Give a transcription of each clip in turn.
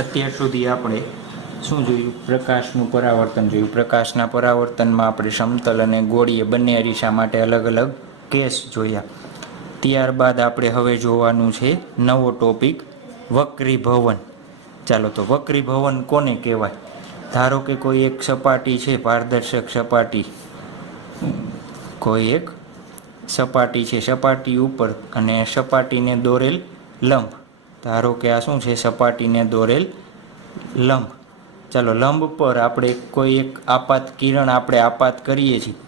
અત્યાર સુધી આપણે શું જોયું? પ્રકાશનું પરાવર્તન જોયું. પ્રકાશના પરાવર્તનમાં આપણે સમતલ અને ગોળીય બંને અરીસા માટે અલગ અલગ કેસ જોયા. ત્યારબાદ આપણે હવે જોવાનું છે નવો ટોપિક, વક્રીભવન. ચાલો, તો વક્રીભવન કોને કહેવાય? ધારો કે કોઈ એક સપાટી છે, પારદર્શક સપાટી, કોઈ એક સપાટી છે, સપાટી ઉપર અને સપાટીને દોરેલ લંબ. ધારો કે આ શું છે? સપાટીને દોરેલ લંબ. ચાલો, લંબ પર આપણે કોઈ એક આપાત કિરણ આપણે આપાત કરીએ છીએ,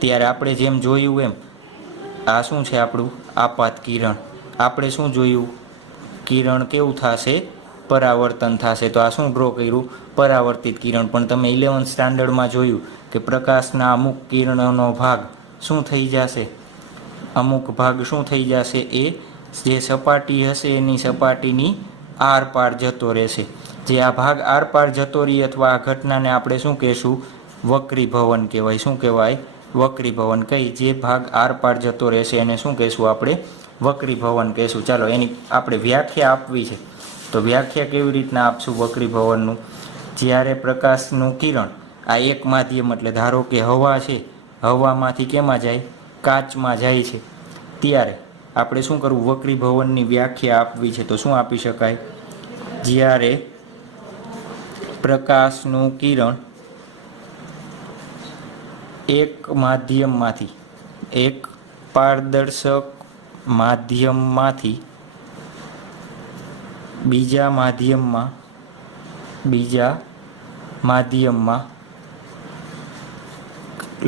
ત્યારે આપણે જેમ જોયું એમ આ શું છે આપણું આપાત કિરણ. આપણે શું જોયું? કિરણ કેવું થશે? પરાવર્તન થશે. તો આ શું ડ્રો કર્યું? પરાવર્તિત કિરણ. પણ તમે 11th સ્ટાન્ડર્ડમાં જોયું કે પ્રકાશના અમુક કિરણોનો ભાગ શું થઈ જશે? અમુક ભાગ શું થઈ જશે? એ જે સપાટી હશે એની સપાટીની આરપાર જતો રહેશે. જે આ ભાગ આરપાર જતો રહી અથવા આ ઘટનાને આપણે શું કહેશું? વક્રીભવન કહેવાય. શું કહેવાય? વક્રીભવન. કઈ? જે ભાગ આરપાર જતો રહેશે એને શું કહેશું આપણે? વક્રીભવન કહેશું. ચાલો, એની આપણે વ્યાખ્યા આપવી છે. તો વ્યાખ્યા કેવી રીતના આપશું વક્રીભવનનું? જ્યારે પ્રકાશનું કિરણ આ એક માધ્યમ, એટલે ધારો કે હવા છે, હવામાંથી કેમાં જાય? કાચમાં જાય છે. ત્યારે આપણે શું કરવું? વક્રીભવનની વ્યાખ્યા આપવી છે. તો શું આપી શકાય? જ્યારે પ્રકાશનું કિરણ એક માધ્યમમાંથી, એક પારદર્શક માધ્યમમાંથી બીજા માધ્યમમાં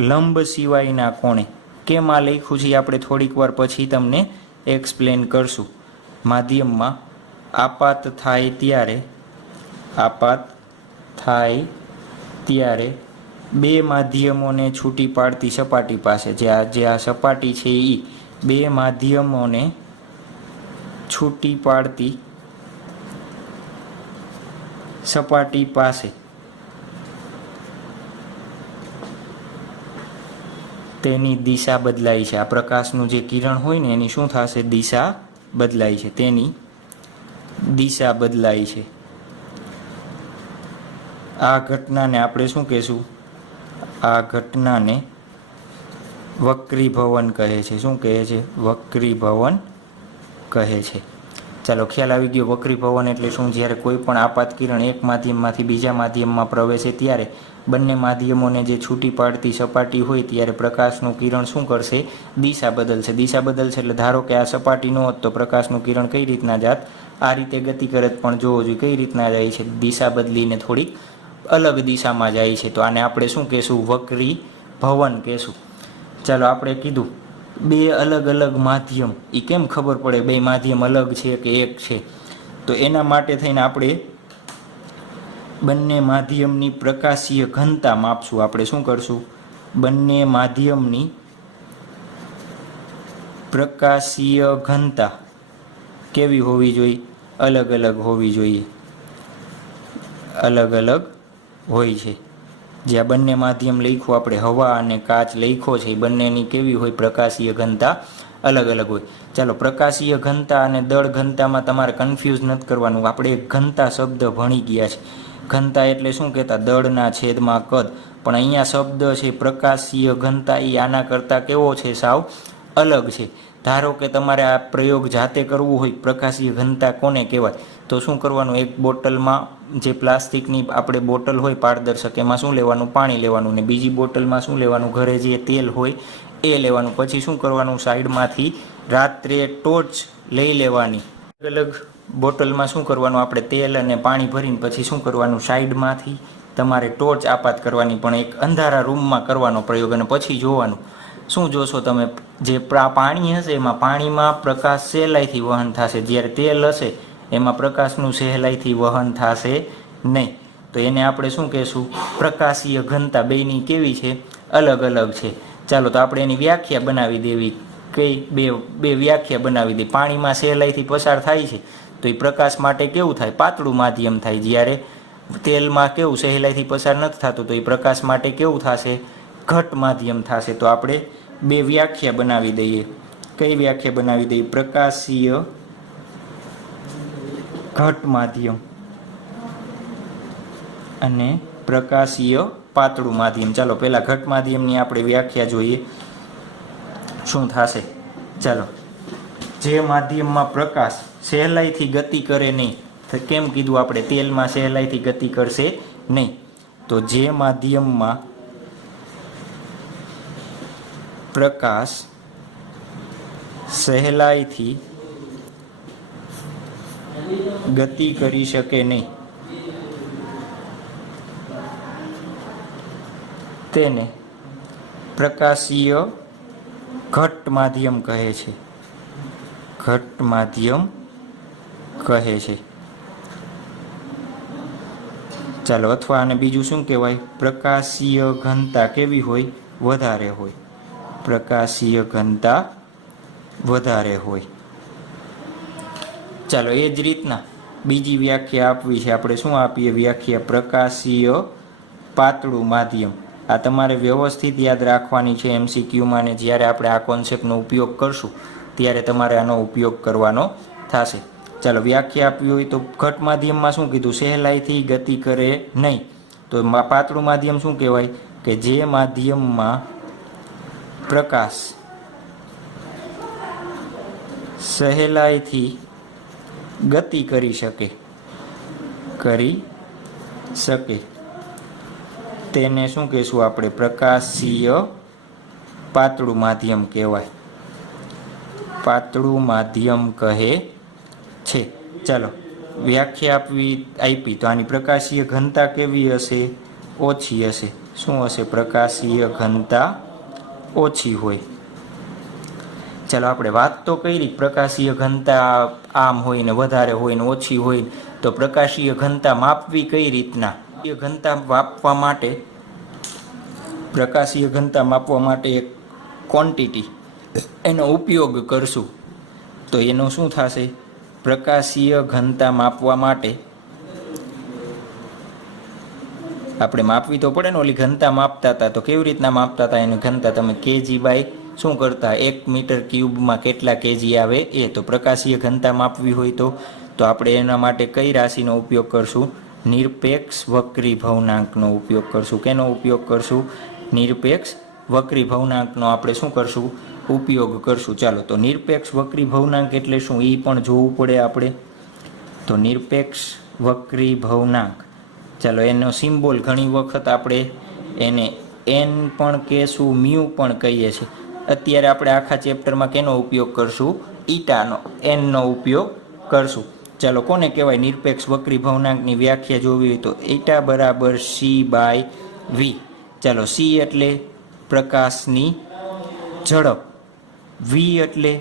લંબ સિવાયના કોણે. કેમ આ લખ્યું છે આપણે થોડીક વાર પછી તમને એક્સપ્લેન કરશું. માધ્યમમાં આપાત થાય ત્યારે બે માધ્યમોને છૂટી પાડતી સપાટી પાસે, જે આ સપાટી છે એ બે માધ્યમોને છૂટી પાડતી સપાટી પાસે તેની દિશા બદલાય છે. આ પ્રકાશનું જે કિરણ હોય ને એની શું થશે? દિશા બદલાય છે. તેની દિશા બદલાય છે. આ ઘટનાને આપણે શું કહેશું? આ ઘટનાને વક્રીભવન કહે છે. શું કહે છે? વક્રીભવન કહે છે. ચાલો, ખ્યાલ આવી ગયો. વક્રીભવન એટલે શું? જ્યારે કોઈ પણ આપાત કિરણ એક માધ્યમમાંથી બીજા માધ્યમમાં પ્રવેશે ત્યારે બંને માધ્યમોને જે છૂટી પાડતી સપાટી હોય ત્યારે પ્રકાશનું કિરણ શું કરશે? દિશા બદલશે. દિશા બદલશે એટલે ધારો કે આ સપાટી ન હોત તો પ્રકાશનું કિરણ કઈ રીતના જાત? આ રીતે ગતિ કરત. પણ જોવો જોઈએ કઈ રીતના જાય છે? દિશા બદલીને થોડીક અલગ દિશામાં જાય છે. તો આને આપણે શું કહેશું? વક્રીભવન કહેશું. ચાલો, આપણે કીધું બે અલગ અલગ માધ્યમ. એ કેમ ખબર પડે બે માધ્યમ અલગ છે કે એક છે? તો એના માટે થઈને આપણે બંને માધ્યમની પ્રકાશીય ઘનતા માપશું. આપણે શું કરશું? બંને માધ્યમની પ્રકાશીય ઘનતા કેવી હોવી જોઈએ? અલગ અલગ હોવી જોઈએ. અલગ અલગ હોય છે. જે આ બંને માધ્યમ લખ્યું આપણે, હવા અને કાચ લખ્યો છે, એ બંનેની કેવી હોય? પ્રકાશીય ઘનતા અલગ અલગ હોય. ચાલો, પ્રકાશીય ઘનતા અને દળ ઘનતામાં તમારે કન્ફ્યુઝ નથી કરવાનું. આપણે એક ઘનતા શબ્દ ભણી ગયા છે. ઘનતા એટલે શું કહેતા? દળના છેદમાં કદ. પણ અહીંયા શબ્દ છે પ્રકાશીય ઘનતા, એ આના કરતાં કેવો છે? સાવ અલગ છે. ધારો કે તમારે આ પ્રયોગ જાતે કરવું હોય, પ્રકાશીય ઘનતા કોને કહેવાય? તો શું કરવાનું? એક બોટલમાં, જે પ્લાસ્ટિકની આપણે બોટલ હોય પારદર્શક, એમાં શું લેવાનું? પાણી લેવાનું. ને બીજી બોટલમાં શું લેવાનું? ઘરે જે તેલ હોય એ લેવાનું. પછી શું કરવાનું? સાઈડમાંથી રાત્રે ટોર્ચ લઈ લેવાની. અલગ અલગ બોટલમાં શું કરવાનું? આપણે તેલ અને પાણી ભરીને પછી શું કરવાનું? સાઈડમાંથી તમારે ટોર્ચ આપાત કરવાની. પણ એક અંધારા રૂમમાં કરવાનો પ્રયોગ. અને પછી જોવાનું શું જોશો તમે? જે પાણી હશે એમાં પાણીમાં પ્રકાશ સહેલાઈથી વહન થશે. જ્યારે તેલ હશે એમાં પ્રકાશનું સહેલાઈથી વહન થશે નહીં. તો એને આપણે શું કહેશું? પ્રકાશીય ઘનતા બેયની કેવી છે? અલગ અલગ છે. ચાલો, તો આપણે એની વ્યાખ્યા બનાવી દેવી. કઈ? બે વ્યાખ્યા બનાવી દે. પાણીમાં સહેલાઈથી પસાર થાય છે તો એ પ્રકાશ માટે કેવું થાય? પાતળું માધ્યમ થાય. જ્યારે તેલમાં કેવું? સહેલાઈથી પસાર નથી થતું, તો એ પ્રકાશ માટે કેવું થશે? ઘટ માધ્યમ થશે. તો આપણે બે વ્યાખ્યા બનાવી દઈએ. કઈ વ્યાખ્યા બનાવી દઈએ? પ્રકાશીય ઘટ માધ્યમ. અને પ્રકાશીય પાતળું માધ્યમ. ચાલો પહેલા ઘટ માધ્યમની આપણે વ્યાખ્યા જોઈએ શું થશે. ચાલો, જે માધ્યમમાં પ્રકાશ સહેલાઈથી ગતિ કરે નહીં, તો કેમ કીધું આપણે તેલમાં સહેલાઈથી ગતિ કરશે નહીં, તો જે માધ્યમમાં પ્રકાશ સહેલાઈથી ગતિ કરી શકે નહીં તેને પ્રકાશીય ઘટ માધ્યમ કહે છે. ઘટ માધ્યમ કહે છે. ચાલો, અથવા આને બીજું શું કહેવાય? પ્રકાશીય ઘનતા કેવી હોય? વધારે હોય. પ્રકાશીય ઘનતા વધારે હોય. ચાલો, એ જ રીતના બીજી વ્યાખ્યા આપવી છે. આપણે શું આપીએ વ્યાખ્યા? પ્રકાશીય પાતળું માધ્યમ. આ તમારે વ્યવસ્થિત યાદ રાખવાની છે MCQમાં, ને જ્યારે આપણે આ કોન્સેપ્ટનો ઉપયોગ કરશું ત્યારે તમારે આનો ઉપયોગ કરવાનો થશે. ચાલો, વ્યાખ્યા આપવી હોય તો ઘટ માધ્યમમાં શું કીધું? સહેલાઈથી ગતિ કરે નહીં. તો પાતળું માધ્યમ શું કહેવાય? કે જે માધ્યમમાં પ્રકાશ સહેલાઈથી ગતિ કરી શકે તેને શું કહેશું આપણે? પ્રકાશીય પાતળું માધ્યમ કહેવાય. પાતળું માધ્યમ કહે છે. ચાલો, વ્યાખ્યા આપી તો આની પ્રકાશીય ઘનતા કેવી હશે? ઓછી હશે. શું હશે? પ્રકાશીય ઘનતા ઓછી હોય. ચાલો, આપણે વાત તો કરી પ્રકાશીય ઘનતા આમ હોય ને વધારે હોય ને ઓછી હોય, તો પ્રકાશીય ઘનતા માપવી કઈ રીતના? પ્રકાશીય ઘનતા માપવા માટે એક ક્વોન્ટિટી એનો ઉપયોગ કરશું. તો એનો શું થશે? પ્રકાશીય ઘનતા માપવા માટે આપણે માપવી તો પડે ને. ઓલી ઘનતા માપતા હતા તો કેવી રીતના માપતા હતા? એની ઘનતા તમે કેજી બાય શું કરતા? 1 મીટર ક્યુબમાં કેટલા કેજી આવે એ. તો પ્રકાશીય ઘનતા માપવી હોય તો આપણે એના માટે કઈ રાશિનો ઉપયોગ કરશું? નિરપેક્ષ વક્રી ભવનાંકનો ઉપયોગ કરશું. કેનો ઉપયોગ કરશું? નિરપેક્ષ વક્રી ભવનાંકનો આપણે શું કરશું? ઉપયોગ કરશું. ચાલો, તો નિરપેક્ષ વક્રી ભવનાંક એટલે શું એ પણ જોવું પડે આપણે. તો નિરપેક્ષ વક્રી ભવનાંક, ચાલો એનો સિમ્બોલ ઘણી વખત આપણે એને n પણ કહેશું, મ્યુ પણ કહીએ છીએ. અત્યારે આપણે આખા ચેપ્ટરમાં કેનો ઉપયોગ કરશું? ઈટાનો, nનો ઉપયોગ કરશું. ચાલો, કોને કહેવાય નિરપેક્ષ વક્રી ભવનાંકની વ્યાખ્યા જોવી હોય તો ઈટા બરાબર c/v. ચાલો, c એટલે પ્રકાશની ઝડપ, v એટલે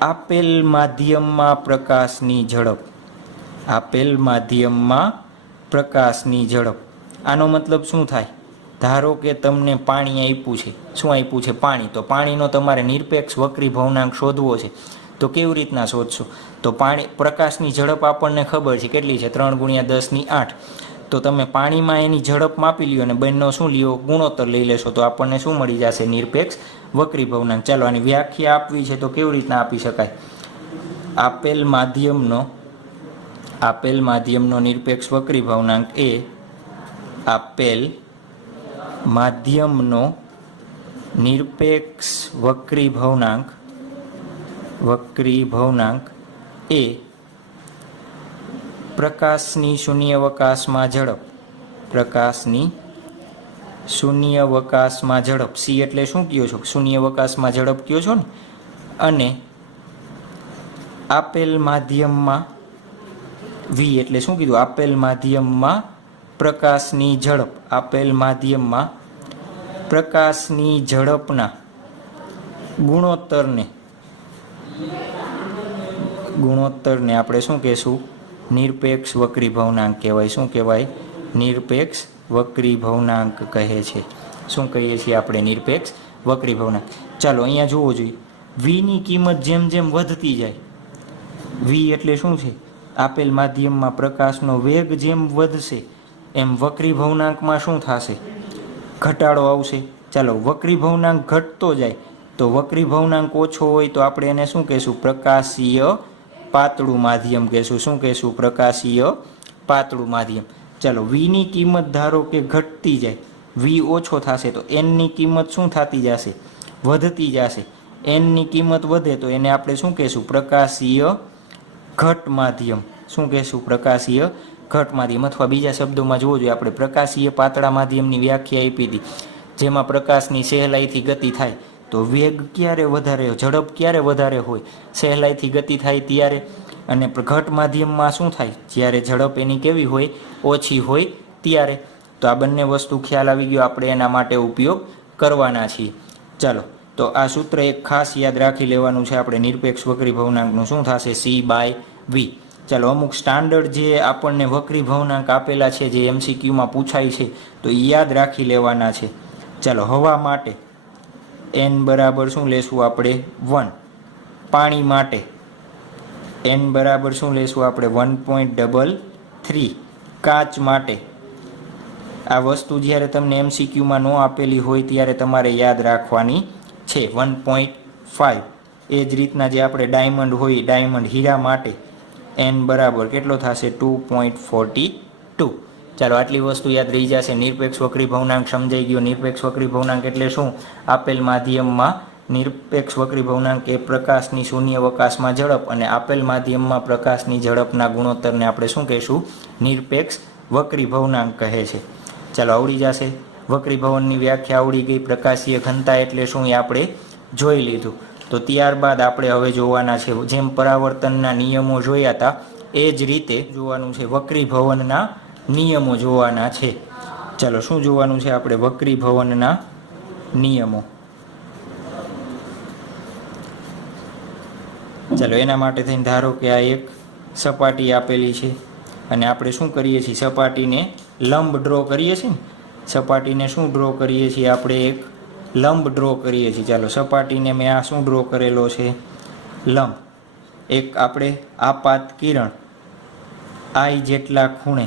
આપેલ માધ્યમમાં પ્રકાશની ઝડપ. આપેલ માધ્યમમાં પ્રકાશની ઝડપ. આનો મતલબ શું થાય? ધારો કે તમને પાણી આપ્યું છે. શું આપ્યું છે? પાણી. તો પાણીનો તમારે નિરપેક્ષ વક્રી ભવનાંક શોધવો છે. તો કેવી રીતના શોધશો? તો પ્રકાશની ઝડપ આપણને ખબર છે કેટલી છે? 3 × 10⁸. તો તમે પાણીમાં એની ઝડપ માપી લ્યો અને બંનેનો શું લ્યો? ગુણોત્તર લઈ લેશો તો આપણને શું મળી જશે? નિરપેક્ષ વક્રી ભવનાંક. ચાલો, આની વ્યાખ્યા આપવી છે તો કેવી રીતના આપી શકાય? આપેલ માધ્યમનો નિરપેક્ષ વક્રી ભવનાંક એ આપેલ માધ્યમનો નિરપેક્ષ વક્રી ભવનાંક એ પ્રકાશની શૂન્યાવકાશમાં ઝડપ. પ્રકાશની શૂન્યાવકાશમાં ઝડપ. c એટલે શું કહો છો? શૂન્યાવકાશમાં ઝડપ કહો છો ને. અને આપેલ માધ્યમમાં v એટલે શું કીધું? આપેલ માધ્યમમાં પ્રકાશની ઝડપ. આપેલ માધ્યમમાં પ્રકાશની ઝડપના ગુણોત્તરને આપણે શું કહેશું? નિરપેક્ષ વક્રી ભવનાંક કહેવાય. શું કહેવાય? નિરપેક્ષ વક્રી ભવનાંક કહે છે. શું કહીએ છીએ આપણે? નિરપેક્ષ વક્રી ભવનાંક. ચાલો, અહીંયા જોવો જોઈએ, vની કિંમત જેમ જેમ વધતી જાય, v એટલે શું છે? આપેલ માધ્યમમાં પ્રકાશનો વેગ જેમ વધશે એમ વક્રી ભવનાંકમાં શું થશે? ઘટાડો આવશે. ચાલો, વક્રી ભવનાંક ઘટતો જાય તો વક્રી ભવનાંક ઓછો હોય તો આપણે એને શું કહેશું? પ્રકાશીય પાતળું માધ્યમ કહેશું. શું કહેશું? પ્રકાશીય પાતળું માધ્યમ. ચાલો વીની કિંમત ધારો કે ઘટતી જાય, વી ઓછો થશે તો એનની કિંમત શું થતી જશે? વધતી જશે. એનની કિંમત વધે તો એને આપણે શું કહેશું? પ્રકાશીય ઘટ માધ્યમ. શું કહેશું? પ્રકાશીય ઘટ માધ્યમ. અથવા બીજા શબ્દોમાં જોવું જોઈએ આપણે પ્રકાશીય પાતળા માધ્યમની વ્યાખ્યા આપી હતી, જેમાં પ્રકાશની સહેલાઈથી ગતિ થાય. તો વેગ ક્યારે વધારે, ઝડપ ક્યારે વધારે હોય? સહેલાઈથી ગતિ થાય ત્યારે. અને ઘટ માધ્યમમાં શું થાય? જ્યારે ઝડપ એની કેવી હોય? ઓછી હોય ત્યારે. તો આ બંને વસ્તુ ખ્યાલ આવી ગયો, આપણે એના માટે ઉપયોગ કરવાના છીએ. ચાલો, તો આ સૂત્ર એક ખાસ યાદ રાખી લેવાનું છે આપણે. નિરપેક્ષ વક્રી ભવનાંકનું શું થશે? C/V. ચાલો, અમુક સ્ટાન્ડર્ડ જે આપણને વક્રી ભવનાંક આપેલા છે, જે MCQમાં પૂછાય છે, તો એ યાદ રાખી લેવાના છે. ચાલો, હવા માટે n બરાબર શું લેશું આપણે? 1. પાણી માટે n બરાબર શું લેશું આપણે? 1.33. કાચ માટે આ વસ્તુ જ્યારે તમને MCQમાં ન આપેલી હોય ત્યારે તમારે યાદ રાખવાની છે, 1.5. એ જ રીતના જે આપણે ડાયમંડ હોય, ડાયમંડ હીરા માટે n બરાબર કેટલો થશે? 2.42. ચાલો, આટલી વસ્તુ યાદ રહી જશે. નિરપેક્ષ વક્રી ભવનાંક સમજાઈ ગયો. નિરપેક્ષ વક્રી ભવનાંક એટલે શું? આપેલ માધ્યમમાં નિરપેક્ષ વક્રી ભવનાંક એ પ્રકાશની શૂન્યાવકાશમાં ઝડપ અને આપેલ માધ્યમમાં પ્રકાશની ઝડપના ગુણોત્તરને આપણે શું કહીશું? નિરપેક્ષ વક્રી ભવનાંક કહે છે. ચાલો, આવડી જશે. વક્રી ભવનની વ્યાખ્યા આવડી ગઈ. પ્રકાશીય ઘનતા એટલે શું એ આપણે જોઈ લીધું. તો ત્યારબાદ આપણે હવે જોવાના છે, જેમ પરાવર્તનના નિયમો જોયા હતા એ જ રીતે જોવાનું છે વક્રી ભવનના નિયમો જોવાના છે. ચાલો, શું જોવાનું છે આપણે? વક્રી ભવનના નિયમો. ચાલો, એના માટે થઈને ધારો કે આ એક સપાટી આપેલી છે અને આપણે શું કરીએ છીએ? સપાટીને લંબ ડ્રો કરીએ છીએ ને. સપાટીને શું ડ્રો કરીએ છીએ આપણે? એક લંબ ડ્રો કરીએ છીએ. ચાલો, સપાટીને મેં આ શું ડ્રો કરેલો છે? લંબ. એક આપણે આપાત કિરણ I જેટલા ખૂણે,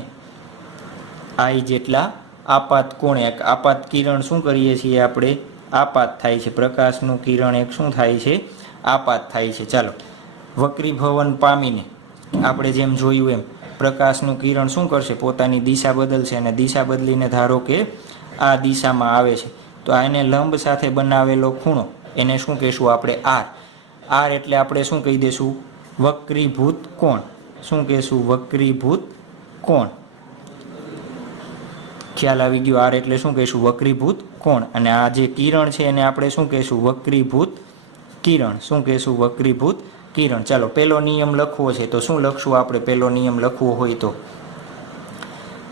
I જેટલા આપાત કોણે, એક આપાત કિરણ શું કરીએ છીએ આપણે? આપાત થાય છે. પ્રકાશનું કિરણ એક શું થાય છે? આપાત થાય છે. ચાલો, વક્રી ભવન પામીને આપણે જેમ જોયું એમ પ્રકાશનું કિરણ શું કરશે? પોતાની દિશા બદલશે અને દિશા બદલીને ધારો કે આ દિશામાં આવે છે, તો આ એને લંબ સાથે બનાવેલો ખૂણો એને શું કહેશું આપણે? R. R એટલે આપણે શું કહી દઈશું? વક્રીભૂત કોણ. શું કહેશું? વક્રીભૂત કોણ. ખ્યાલ આવી ગયો? R એટલે શું કહીશું? વક્રીભૂત કોણ. અને આ જે કિરણ છે એને આપણે શું કહીશું? વક્રીભૂત કિરણ. શું કહીશું? વક્રીભૂત કિરણ. ચાલો, પહેલો નિયમ લખવો છે તો શું લખશું આપણે? પહેલો નિયમ લખવો હોય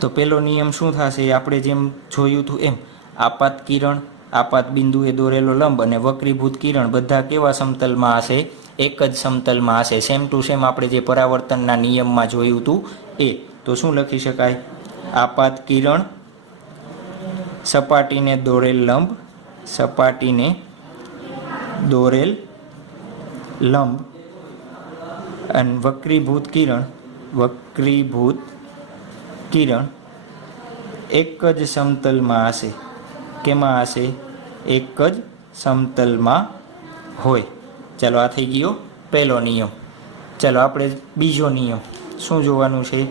તો પહેલો નિયમ શું થશે? આપણે જેમ જોયું હતું એમ આપાત કિરણ, આપાત બિંદુએ દોરેલો લંબ અને વક્રીભૂત કિરણ બધા કેવા સમતલમાં હશે? એક જ સમતલમાં હશે. સેમ ટુ સેમ આપણે જે પરાવર્તનના નિયમમાં જોયું હતું એ. તો શું લખી શકાય? આપાત કિરણ સપાટીને દોરેલ લંબ, સપાટીને દોરેલ લંબ અને વક્રીભૂત કિરણ, વક્રીભૂત કિરણ એક જ સમતલમાં હશે. કેમાં હશે? એક જ સમતલમાં હોય. ચાલો, આ થઈ ગયો પહેલો નિયમ. ચાલો, આપણે બીજો નિયમ શું જોવાનું છે?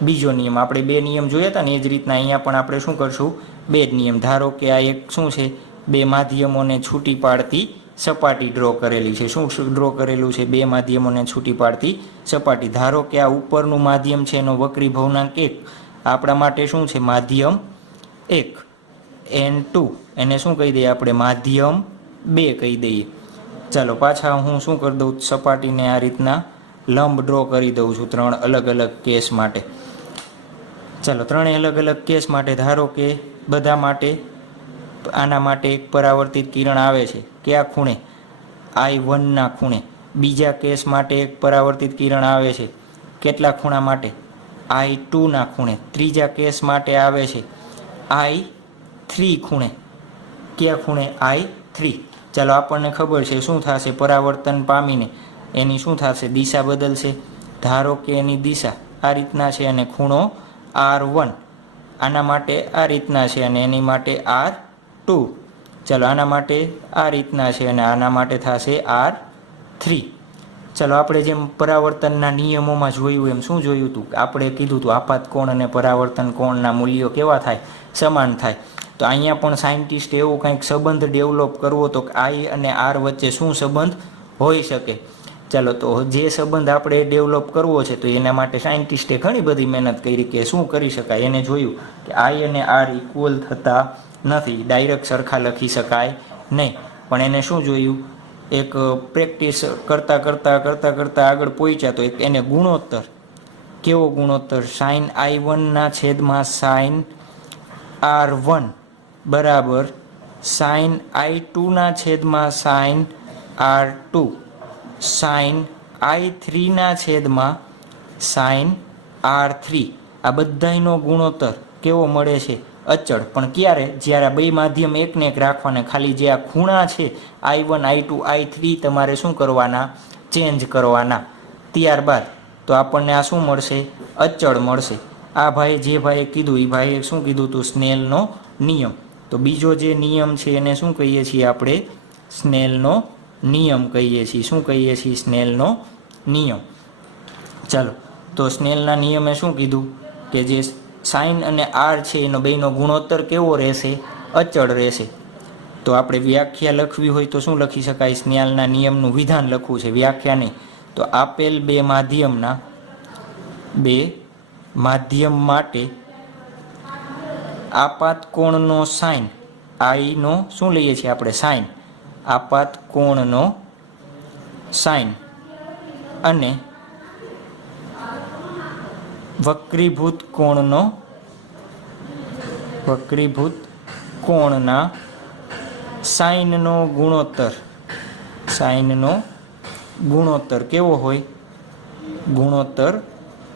બીજો નિયમ. આપણે બે નિયમ જોયા હતા ને, એ જ રીતના અહીંયા પણ આપણે શું કરશું? બે જ નિયમ. ધારો કે આ એક શું છે? બે માધ્યમોને છૂટી પાડતી સપાટી ડ્રો કરેલી છે. શું ડ્રો કરેલું છે? બે માધ્યમોને છૂટી પાડતી સપાટી. ધારો કે આ ઉપરનું માધ્યમ છે એનો વક્રી ભવનાંક 1. આપણા માટે શું છે? માધ્યમ 1. N2 એને શું કહી દઈએ આપણે? માધ્યમ 2 કહી દઈએ. ચાલો, પાછા હું શું કરી દઉં? સપાટીને આ રીતના લંબ ડ્રો કરી દઉં છું 3 અલગ અલગ કેસ માટે. ચાલો, 3 અલગ અલગ કેસ માટે ધારો કે બધા માટે આના માટે એક પરાવર્તિત કિરણ આવે છે. કયા ખૂણે? I1 ના ખૂણે. બીજા કેસ માટે એક પરાવર્તિત કિરણ આવે છે. કેટલા ખૂણા માટે? I2 ના ખૂણે. ત્રીજા કેસ માટે આવે છે I3 ખૂણે. કયા ખૂણે? I3. ચાલો, આપણને ખબર છે શું થશે? પરાવર્તન પામીને એની શું થશે? દિશા બદલશે. ધારો કે એની દિશા આ રીતના છે અને ખૂણો R1 આના માટે આ રીતના છે અને એની માટે R2. ચાલો, આના માટે આ રીતના છે અને આના માટે થશે R3. ચાલો આપણે જેમ પરાવર્તનના નિયમોમાં જોયું એમ શું જોયું હતું, આપણે કીધું હતું આપાત કોણ અને પરાવર્તન કોણના મૂલ્યો કેવા થાય, સમાન થાય. તો અહીંયા પણ સાયન્ટિસ્ટ એવો કંઈક સંબંધ ડેવલપ કરવો તો આઈ અને આર વચ્ચે શું સંબંધ હોઈ શકે. ચાલો તો જે સંબંધ આપણે ડેવલપ કરવો છે તો એના માટે સાયન્ટિસ્ટે ઘણી બધી મહેનત કરી કે શું કરી શકાય. એને જોયું કે આઈ અને આર ઇક્વલ થતા નથી, ડાયરેક્ટ સરખા લખી શકાય નહીં. પણ એને શું જોયું, એક પ્રેક્ટિસ કરતાં આગળ પહોંચ્યા તો એક એને ગુણોત્તર, કેવો ગુણોત્તર, સાઇન i1 છેદમાં સાઇન r1 બરાબર સાઇન i2 છેદમાં સાઇન r2 સાઇન i3 છેદમાં સાઇન r3. આ બધાયનો ગુણોત્તર કેવો મળે છે, અચળ. પણ ક્યારે, જ્યારે બે માધ્યમ એકને એક રાખવાના, ખાલી જે આ ખૂણા છે i1 i2 i3 તમારે શું કરવાના, ચેન્જ કરવાના. ત્યારબાદ તો આપણને આ શું મળશે, અચળ મળશે. આ ભાઈ જે ભાઈએ કીધું એ ભાઈએ શું કીધું હતું, સ્નેલનો નિયમ. તો બીજો જે નિયમ છે એને શું કહીએ છીએ આપણે, સ્નેલનો નિયમ કહીએ છીએ. શું કહીએ છીએ, સ્નેલનો નિયમ. ચાલો તો સ્નેલના નિયમે શું કીધું કે જે સાઇન અને આર છે એનો બેનો ગુણોત્તર કેવો રહેશે, અચળ રહેશે. તો આપણે વ્યાખ્યા લખવી હોય તો શું લખી શકાય, સ્નેલના નિયમનું વિધાન લખવું છે, વ્યાખ્યા નહીં. તો આપેલ બે માધ્યમ માટે આપાત કોણનો સાઇન, આઈનો શું લઈએ છીએ આપણે, સાઇન, આપાત કોણનો સાઇન અને વક્રીભૂત કોણના સાઇનનો ગુણોત્તર કેવો હોય, ગુણોત્તર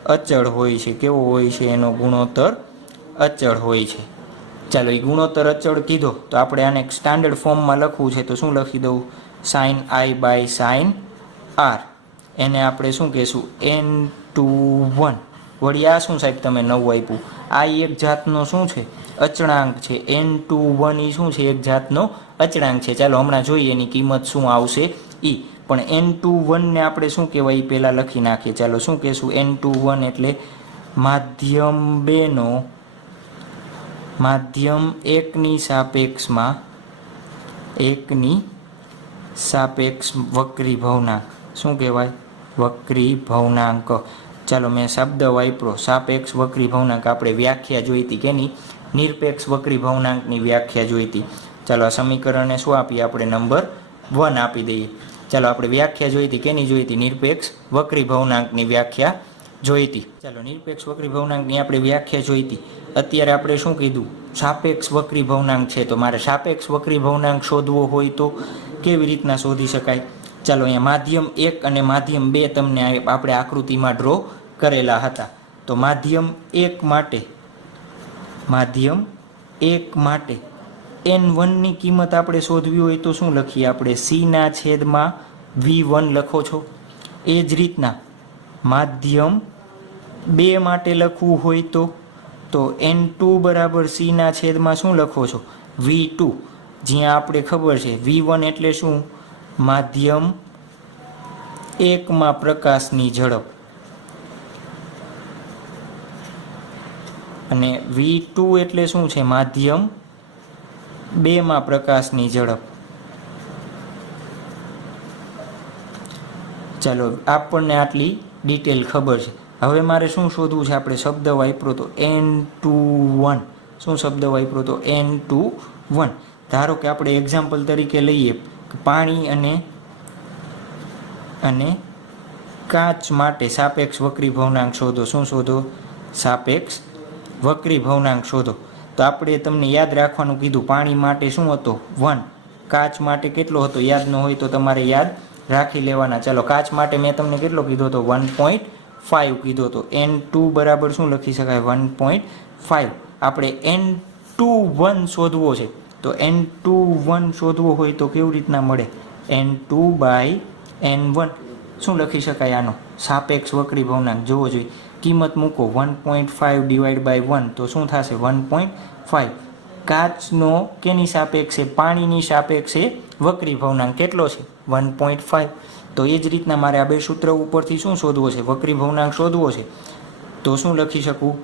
અચળ હોય છે. કેવો હોય છે, એનો ગુણોત્તર અચળ હોય છે. ચાલો એ ગુણોત્તર અચળ કીધો તો આપણે આને એક સ્ટાન્ડર્ડ ફોર્મમાં લખવું છે. તો શું લખી દઉં, sine i by sine r. એને આપણે શું કહેશું, n2 વળી આ શું સાહેબ તમે નવું આપ્યું, આ એક જાતનો શું છે, અચળાંક છે. n2 એ શું છે, એક જાતનો અચળાંક છે. ચાલો હમણાં જોઈએ એની કિંમત શું આવશે ઈ. પણ n2 ને આપણે શું કહેવાય એ પહેલાં લખી નાખીએ. ચાલો શું કહેશું, n2 એટલે માધ્યમ બેનો માધ્યમ એકની સાપેક્ષ વક્રી ભવનાંક. શું કહેવાય, વક્રી ભવનાંક. ચાલો મેં શબ્દ વાપરો, સાપેક્ષ વક્રી ભવનાંક. આપણે વ્યાખ્યા જોઈતી કેની, નિરપેક્ષ વક્રી ભવનાંકની વ્યાખ્યા જોઈતી. ચાલો આ સમીકરણને શું આપીએ આપણે, નંબર 1 આપી દઈએ. ચાલો આપણે વ્યાખ્યા જોઈતી કેની જોઈતી, નિરપેક્ષ વક્રી ભવનાંકની વ્યાખ્યા જોઈતી. ચાલો નિરપેક્ષ વક્રી ભવનાંકની આપણે વ્યાખ્યા જોઈતી. અત્યારે આપણે શું કીધું, સાપેક્ષ વક્રી ભવનાંક છે. તો મારે સાપેક્ષ વક્રી ભવનાંક શોધવો હોય તો કેવી રીતના શોધી શકાય. ચાલો અહીંયા માધ્યમ 1 અને માધ્યમ 2 તમને આપણે આકૃતિમાં ડ્રો કરેલા હતા. તો માધ્યમ 1 માટે n1ની કિંમત આપણે શોધવી હોય તો શું લખીએ આપણે, c છેદમાં v1 લખો છો. એ જ રીતના માધ્યમ 2 માટે લખવું હોય તો n2 બરાબર c છેદમાં શું લખો છો, v2. જ્યાં આપણે ખબર છે v1 એટલે શું, માધ્યમ 1માં પ્રકાશની ઝડપ, અને v2 એટલે શું છે, માધ્યમ 2માં પ્રકાશની ઝડપ. ચાલો આપણને આટલી ડિટેલ ખબર છે. હવે મારે શું શોધવું છે, આપણે શબ્દ વાપરો તો n21. શું શબ્દ વાપરો તો n21. ધારો કે આપણે એક્ઝામ્પલ તરીકે લઈએ પાણી અને કાચ માટે સાપેક્ષ વક્રી ભવનાંક શોધો. શું શોધો, સાપેક્ષ વક્રી ભવનાંક શોધો. તો આપણે તમને યાદ રાખવાનું કીધું, પાણી માટે શું હતો 1, કાચ માટે કેટલો હતો, યાદ ન હોય તો તમારે યાદ રાખી લેવાના. ચાલો કાચ માટે મેં તમને કેટલો કીધો હતો, 1.5 કીધો હતો. n2 બરાબર શું લખી શકાય, 1.5. આપણે n21 શોધવો છે. તો n21 શોધવો હોય તો કેવી રીતના મળે, n2 બાય n1 શું લખી શકાય, આનો સાપેક્ષ વક્રી ભવનાંક જોવો જોઈએ. કિંમત મૂકો 1.5 ડિવાઈડ બાય 1 તો શું થશે, 1.5. કાચનો કેની સાપેક્ષે, પાણીની સાપેક્ષે વક્રી ભવનાંક કેટલો છે, 1.5. તો એ જ રીતના મારે આ બે સૂત્ર ઉપરથી શું શોધવો છે, વક્રી ભવનાંક શોધવો છે. તો શું લખી શકું,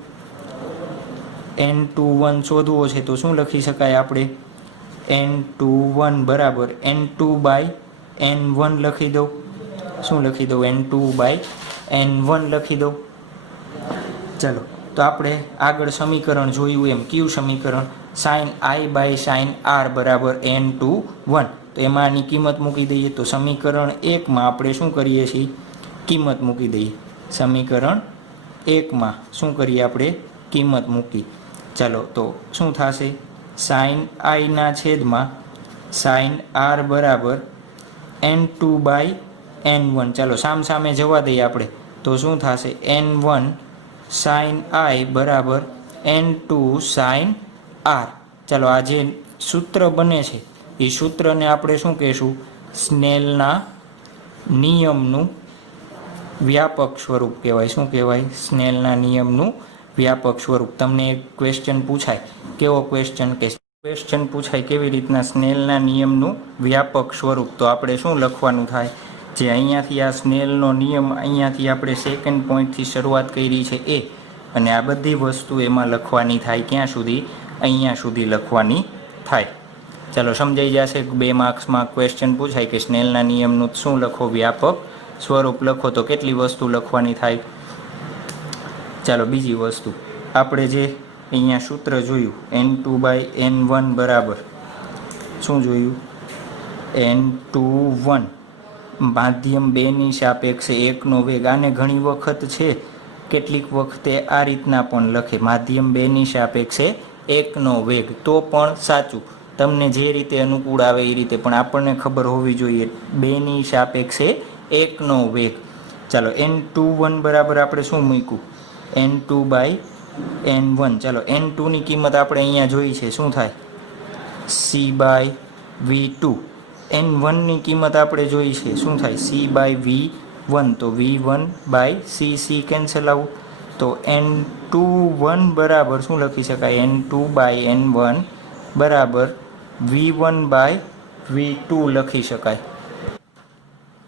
n21 શોધવો છે તો શું લખી શકાય આપણે, n21 બરાબર n2/n1 લખી દઉં. શું લખી દઉં, n2/n1 લખી દઉં. ચાલો તો આપણે આગળ સમીકરણ જોયું એમ કયું સમીકરણ, sin i/sin r બરાબર n21. તો એમાં આની કિંમત મૂકી દઈએ. તો સમીકરણ 1માં આપણે શું કરીએ છીએ, કિંમત મૂકી દઈએ. સમીકરણ 1માં શું કરીએ આપણે, કિંમત મૂકી. ચાલો તો શું થશે, sin i ના છેદમાં sin r બરાબર n2/n1. ચાલો સામે જવા દઈએ આપણે. તો શું થશે, n1 sin i બરાબર n2 sin r. ચાલો આ જે સૂત્ર બને છે એ સૂત્રને આપણે શું કહેશું, સ્નેલના નિયમનું વ્યાપક સ્વરૂપ કહેવાય. શું કહેવાય, સ્નેલના નિયમનું વ્યાપક સ્વરૂપ. તમને એક ક્વેશ્ચન પૂછાય, કેવો ક્વેશ્ચન, કે ક્વેશ્ચન પૂછાય કેવી રીતના, સ્નેલના નિયમનું વ્યાપક સ્વરૂપ. તો આપણે શું લખવાનું થાય, જે અહીંયાથી આ સ્નેલનો નિયમ અહીંયાથી આપણે સેકન્ડ પોઈન્ટથી શરૂઆત કરી છે એ, અને આ બધી વસ્તુ એમાં લખવાની થાય ક્યાં સુધી, અહીંયા સુધી લખવાની થાય. ચાલો સમજાઈ જશે. 2 માર્ક્સમાં ક્વેશ્ચન પૂછાય કે સ્નેલના નિયમનું શું લખો, વ્યાપક સ્વરૂપ લખો, તો કેટલી વસ્તુ લખવાની થાય. ચાલો બીજી વસ્તુ, આપણે જે અહીંયા સૂત્ર જોયું n2/n1 બરાબર શું જોયું, n21 માધ્યમ 2ની સાપેક્ષે 1નો વેગ. આને ઘણી વખત છે કેટલીક વખતે આ રીતના પણ લખે, માધ્યમ 2ની સાપેક્ષે 1નો વેગ. તો પણ સાચું, તમને જે રીતે અનુકૂળ આવે એ રીતે, પણ આપણને ખબર હોવી જોઈએ 2ની સાપેક્ષે 1નો વેગ. ચાલો n21 બરાબર આપણે શું મૂક્યું, n2/n1. ચાલો n2ની કિંમત આપણે અહીંયા જોઈ છે, શું થાય, c/v2. n1ની કિંમત આપણે જોઈ છે, શું થાય, c/v1. તો v1/cc કેન્સલ આવું. તો n21 બરાબર શું લખી શકાય, n2/n1 બરાબર v1/v2 લખી શકાય.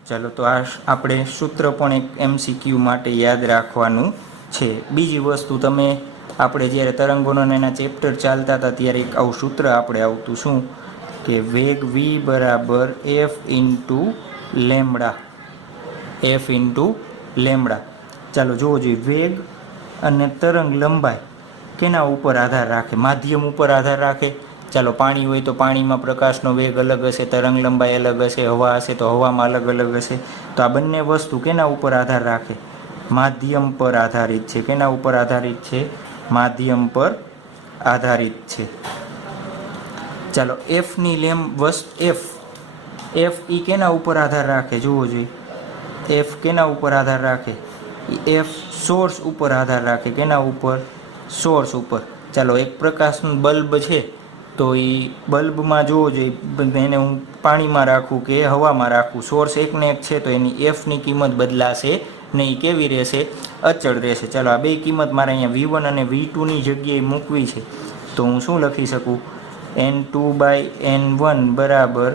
ચાલો તો આ આપણે સૂત્ર પણ એક MCQ માટે યાદ રાખવાનું છે. બીજી વસ્તુ, તમે આપણે જ્યારે તરંગોના એના ચેપ્ટર ચાલતા હતા ત્યારે એક આવું સૂત્ર આપણે આવતું, શું કે વેગ v બરાબર f into lambda, f into lambda. ચાલો જોવો જોઈએ, વેગ અને તરંગ લંબાઈ કેના ઉપર આધાર રાખે, માધ્યમ ઉપર આધાર રાખે. ચાલો પાણી હોય તો પાણીમાં પ્રકાશનો વેગ અલગ હશે, તરંગ લંબાઈ અલગ હશે, હવા હશે તો હવામાં અલગ અલગ હશે. તો આ બંને વસ્તુ કેના ઉપર આધાર રાખે, માધ્યમ પર આધારિત છે. કેના ઉપર આધારિત છે, માધ્યમ પર આધારિત છે. ચાલો એફની એફ ઈ કેના ઉપર આધાર રાખે, જોવો જોઈએ, એફ કેના ઉપર આધાર રાખે, એફ સોર્સ ઉપર આધાર રાખે. કેના ઉપર, સોર્સ ઉપર. ચાલો એક પ્રકાશનું બલ્બ છે તો એ બલ્બમાં જોવો જોઈએ, એને હું પાણીમાં રાખું કે હવામાં રાખું, સોર્સ એકને એક છે તો એની એફની કિંમત બદલાશે નહીં. કેવી રહેશે, અચળ રહેશે. ચાલો આ બે કિંમત મારે અહીંયા v1 અને v2ની જગ્યાએ મૂકવી છે. તો હું શું લખી શકું, n2/n1 બરાબર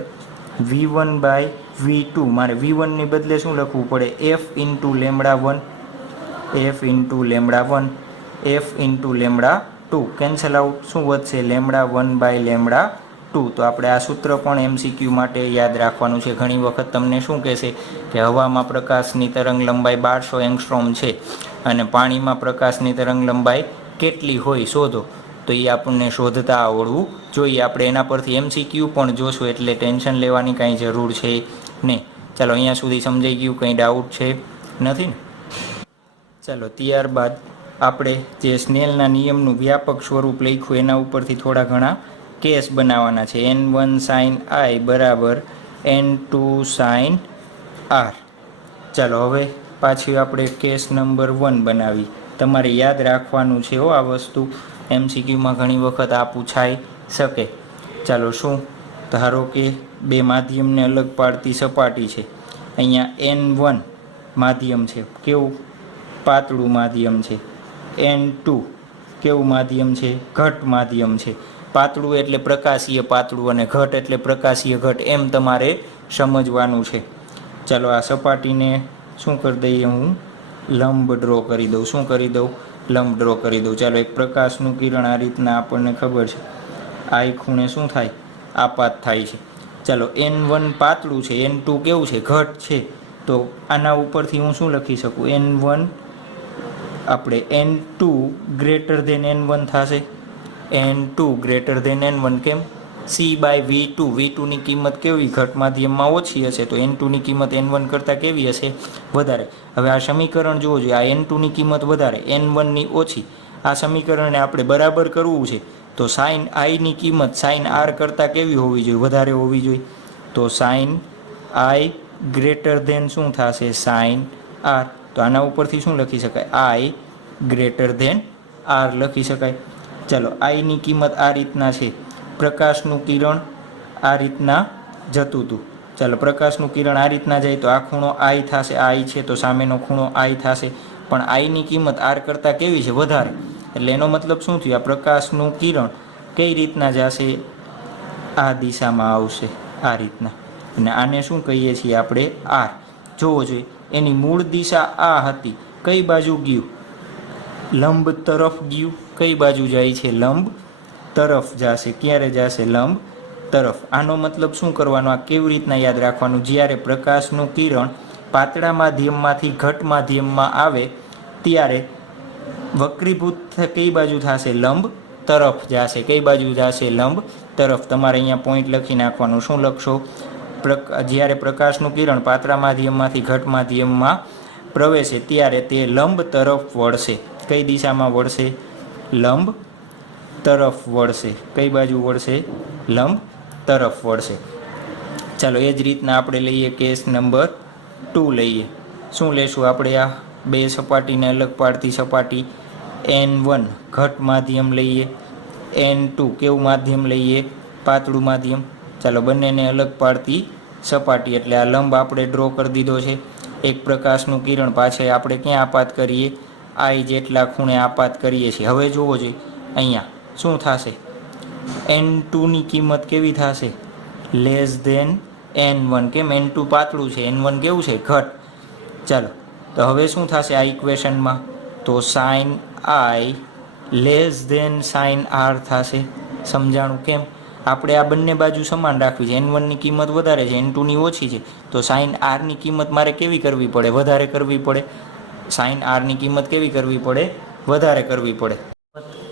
v1/v2. મારે v1ની બદલે શું લખવું પડે, f into lambda 1, f into lambda 1, f into lambda 2. Cancel out, શું વધશે, લેમડા 1/લેમડા 2. તો આપણે આ સૂત્ર પણ MCQ માટે યાદ રાખવાનું છે. ઘણી વખત તમને શું કહેશે કે હવામાં પ્રકાશની તરંગ લંબાઈ 1200 એંગસ્ટ્રોમ છે અને પાણીમાં પ્રકાશની તરંગ લંબાઈ કેટલી હોય શોધો. તો એ આપણને શોધતા આવડવું જોઈએ. આપણે એના પરથી MCQ પણ જોશું, એટલે ટેન્શન લેવાની કાંઈ જરૂર છે નહીં. ચાલો અહીંયા સુધી સમજાઈ ગયું, કંઈ ડાઉટ છે નથી ને. ચાલો ત્યારબાદ આપણે જે સ્નેલના નિયમનું વ્યાપક સ્વરૂપ લખ્યું એના ઉપરથી થોડા ઘણા કેસ બનાવવાના છે. n1 sin i બરાબર n2 sin r. ચાલો હવે પાછી આપણે કેસ નંબર 1 બનાવી. તમારે યાદ રાખવાનું છે આ વસ્તુ, MCQમાં ઘણી વખત આ પૂછાઈ શકે. ચાલો શું, ધારો કે બે માધ્યમને અલગ પાડતી સપાટી છે. અહીંયા n1 માધ્યમ છે, કેવું પાતળું માધ્યમ છે. n2 કેવું માધ્યમ છે, ઘટ માધ્યમ છે. પાતળું એટલે પ્રકાશીય પાતળું અને ઘટ એટલે પ્રકાશીય ઘટ, એમ તમારે સમજવાનું છે. ચાલો આ સપાટીને શું કરી દઈએ, હું લંબ ડ્રો કરી દઉં. શું કરી દઉં? લંબ ડ્રો કરી દઉં. ચાલો એક પ્રકાશનું કિરણ આ રીતના આપણને ખબર છે આઈ ખૂણે શું થાય? આપાત થાય છે. ચાલો N1 પાતળું છે, N2 કેવું છે? ઘટ છે. તો આના ઉપરથી હું શું લખી શકું? N1 આપણે N2 ગ્રેટર ધેન N1 થશે. N2 ગ્રેટર ધેન N1 કેમ? C/V2. V2ની કિંમત કેવી? ઘટ માધ્યમમાં ઓછી હશે તો N2ની કિંમત N1 કરતાં કેવી હશે? વધારે. હવે આ સમીકરણ જોવો જોઈએ, આ N2ની કિંમત વધારે, N1ની ઓછી. આ સમીકરણને આપણે બરાબર કરવું છે તો સાઇન આઈની કિંમત સાઇન આર કરતાં કેવી હોવી જોઈએ? વધારે હોવી જોઈએ. તો સાઇન આઈ ગ્રેટર ધેન શું થશે? Sine r. તો આના ઉપરથી શું લખી શકાય? આઈ ગ્રેટર ધેન આર લખી શકાય. ચાલો આઈની કિંમત આ રીતના છે. પ્રકાશનું કિરણ આ રીતના જતું હતું. ચાલો પ્રકાશનું કિરણ આ રીતના જાય તો આ ખૂણો આઈ થશે. આઈ છે તો સામેનો ખૂણો આઈ થશે. પણ આઈની કિંમત આર કરતાં કેવી છે? વધારે. એટલે એનો મતલબ શું થયું? આ પ્રકાશનું કિરણ કઈ રીતના જશે? આ દિશામાં આવશે, આ રીતના. અને આને શું કહીએ છીએ આપણે? આર. જોવો જોઈએ એની મૂળ દિશા આ હતી. કઈ બાજુ ગયું? લંબ તરફ ગયું. કઈ બાજુ જાય છે? લંબ તરફ જશે. ક્યારે જશે? લંબ તરફ. આનો મતલબ શું કરવાનો? આ કેવી રીતના યાદ રાખવાનું? જ્યારે પ્રકાશનું કિરણ પાતળા માધ્યમમાંથી ઘટ માધ્યમમાં આવે ત્યારે વક્રીભૂત કઈ બાજુ થશે? લંબ તરફ જશે. કઈ બાજુ જશે? લંબ તરફ. તમારે અહીંયા પોઈન્ટ લખી નાખવાનું. શું લખશો? જ્યારે પ્રકાશનું કિરણ પાતળા માધ્યમમાંથી ઘટ માધ્યમમાં પ્રવેશે ત્યારે તે લંબ તરફ વળશે. કઈ દિશામાં વળશે? લંબ તરફ વળશે. કઈ બાજુ વળશે? લંબ તરફ વળશે. ચાલો એ જ રીતના આપણે લઈએ કેસ નંબર 2 લઈએ. શું લેશું આપણે? આ બે સપાટીને અલગ પાડતી સપાટી N1 ઘટ માધ્યમ લઈએ, N2 કેવું માધ્યમ લઈએ? પાતળું માધ્યમ. ચાલો બંનેને અલગ પાડતી સપાટી એટલે આ લંબ આપણે ડ્રો કરી દીધો છે. એક પ્રકાશનું કિરણ પાછળ આપણે ક્યાં આપાત કરીએ? આઈ જેટલા ખૂણે આપાત કરીએ છીએ. હવે જોવો જોઈએ અહીંયા શું થશે? N2ની કિંમત કેવી થશે? Less than N1. કેમ? N2 પાતળું છે, N1 કેવું છે? ઘટ. ચાલો તો હવે શું થશે આ ઇક્વેશનમાં? તો સાઇન આઈ લેસ ધેન સાઇન આર થશે. સમજાણું? કેમ? આપણે આ બંને બાજુ સમાન રાખવી છે. N1ની કિંમત વધારે છે, N2ની ઓછી છે. તો સાઇન આરની કિંમત મારે કેવી કરવી પડે? વધારે કરવી પડે. સાઇન આરની કિંમત કેવી કરવી પડે? વધારે કરવી પડે.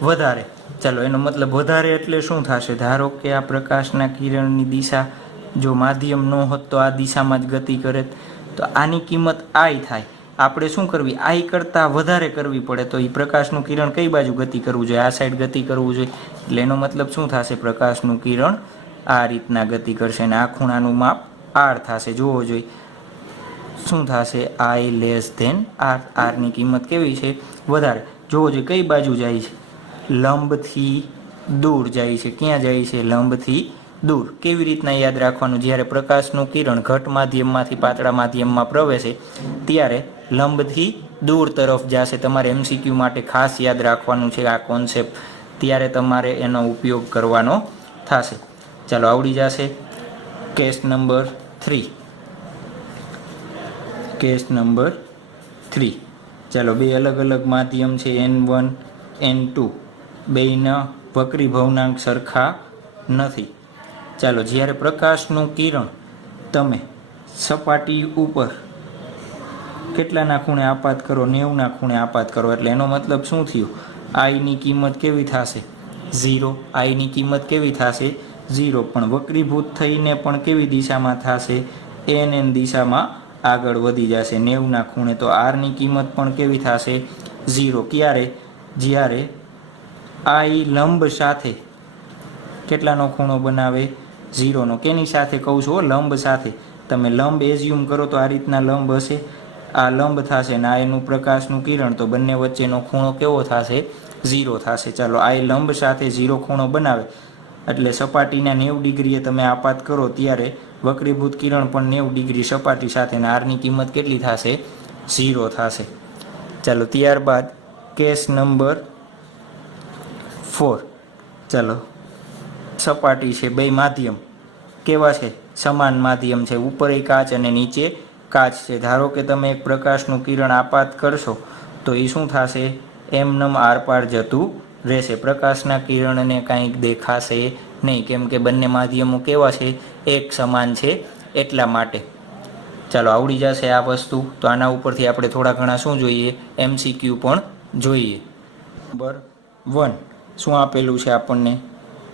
વધારે. ચાલો એનો મતલબ વધારે એટલે શું થશે? ધારો કે આ પ્રકાશના કિરણની દિશા જો માધ્યમ ન હોત તો આ દિશામાં જ ગતિ કરે તો આની કિંમત આઈ થાય. આપણે શું કરવી? આઈ કરતાં વધારે કરવી પડે. તો એ પ્રકાશનું કિરણ કઈ બાજુ ગતિ કરવું જોઈએ? આ સાઈડ ગતિ કરવું જોઈએ. એટલે એનો મતલબ શું થશે? પ્રકાશનું કિરણ આ રીતના ગતિ કરશે અને આ ખૂણાનું માપ આર થશે. જોવો જોઈએ શું થશે? આઈ લેસ ધેન આર. આરની કિંમત કેવી છે? વધારે. જોવો જોઈએ કઈ બાજુ જાય છે? લંબથી દૂર જાય છે. ક્યાં જાય છે? લંબથી દૂર. કેવી રીતના યાદ રાખવાનું? જ્યારે પ્રકાશનું કિરણ ઘટ માધ્યમમાંથી પાતળા માધ્યમમાં પ્રવેશે ત્યારે લંબથી દૂર તરફ જશે. તમારે MCQ માટે ખાસ યાદ રાખવાનું છે આ કોન્સેપ્ટ. ત્યારે તમારે એનો ઉપયોગ કરવાનો થશે. ચાલો આવડી જશે. Case number 3. Case number 3. ચાલો બે અલગ અલગ માધ્યમ છે N1 N2. બેયના વક્રી ભવનાંક સરખા નથી. ચાલો જ્યારે પ્રકાશનું કિરણ તમે સપાટી ઉપર કેટલાના ખૂણે આપાત કરો? 90ના ખૂણે આપાત કરો. એટલે એનો મતલબ શું થયું? આઈની કિંમત કેવી થશે? 0. આઈની કિંમત કેવી થશે? 0. પણ વક્રીભૂત થઈને પણ કેવી દિશામાં થશે? NN દિશામાં આગળ વધી જશે 90ના ખૂણે. તો આરની કિંમત પણ કેવી થશે? 0. ક્યારે? જ્યારે આઈ લંબ સાથે કેટલાનો ખૂણો બનાવે? 0નો. કેની સાથે કહું છું? લંબ સાથે. તમે લંબ એઝ્યુમ કરો તો આ રીતના લંબ હશે. આ લંબ થશે ને આ એનું પ્રકાશનું કિરણ, તો બંને વચ્ચેનો ખૂણો કેવો થશે? 0 થશે. ચાલો આ લંબ સાથે 0 ખૂણો બનાવે એટલે સપાટીના 90 ડિગ્રીએ તમે આપાત કરો ત્યારે વક્રીભૂત કિરણ પણ 90 ડિગ્રી સપાટી સાથે ને આરની કિંમત કેટલી થશે? 0 થશે. ચાલો ત્યારબાદ કેસ નંબર 4. ચાલો સપાટી છે, બે માધ્યમ કેવા છે? સમાન માધ્યમ છે. ઉપર એક કાચ અને નીચે કાચ છે. ધારો કે તમે એક પ્રકાશનું કિરણ આપાત કરશો તો એ શું થશે? એમનેમ આરપાર જતું રહેશે. પ્રકાશના કિરણને કાંઈક દેખાશે નહીં, કેમ કે બંને માધ્યમો કેવા છે? એક સમાન છે એટલા માટે. ચાલો આવડી જશે આ વસ્તુ. તો આના ઉપરથી આપણે થોડા ઘણા શું જોઈએ? MCQ પણ જોઈએ. નંબર 1 શું આપેલું છે આપણને?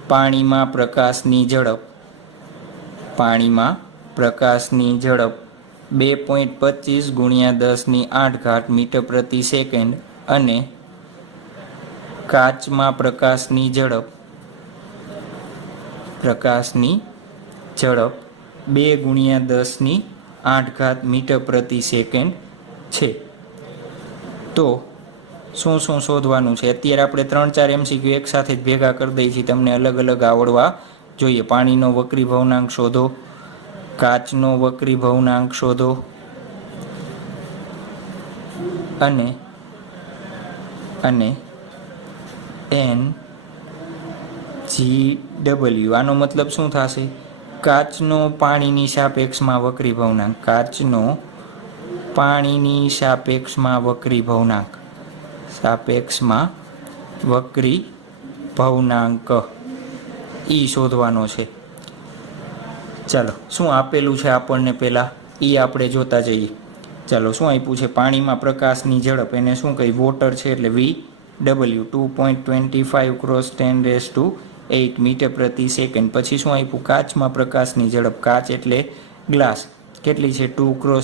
પાણીમાં પ્રકાશની ઝડપ, પાણીમાં પ્રકાશની ઝડપ 2.25 × 10⁸ મીટર પ્રતિ સેકન્ડ અને કાચમાં પ્રકાશની ઝડપ 2 × 10⁸ મીટર પ્રતિ સેકન્ડ છે. તો શું શું શોધવાનું છે? અત્યારે આપણે 3-4 MCQ એક સાથે જ ભેગા કરી દઈએ છીએ, તમને અલગ અલગ આવડવા જોઈએ. પાણીનો વક્રી ભવનાંક શોધો, કાચનો વક્રી ભવનાંક શોધો અને NGW. આનો મતલબ શું થશે? કાચનો પાણીની સાપેક્ષમાં વક્રી ભવનાંક, કાચનો પાણીની સાપેક્ષમાં વક્રી ભવનાંક, સાપેક્ષમાં વક્રી ભવનાંક ઈ શોધવાનો છે. ચાલો શું આપેલું છે આપણને પહેલાં એ આપણે જોતા જઈએ. ચાલો શું આપ્યું છે? પાણીમાં પ્રકાશની ઝડપ, એને શું કહી? વોટર છે એટલે VW 2.25 × 10⁸ મીટર પ્રતિ સેકન્ડ. પછી શું આપ્યું? કાચમાં પ્રકાશની ઝડપ, કાચ એટલે ગ્લાસ, કેટલી છે? 2 ×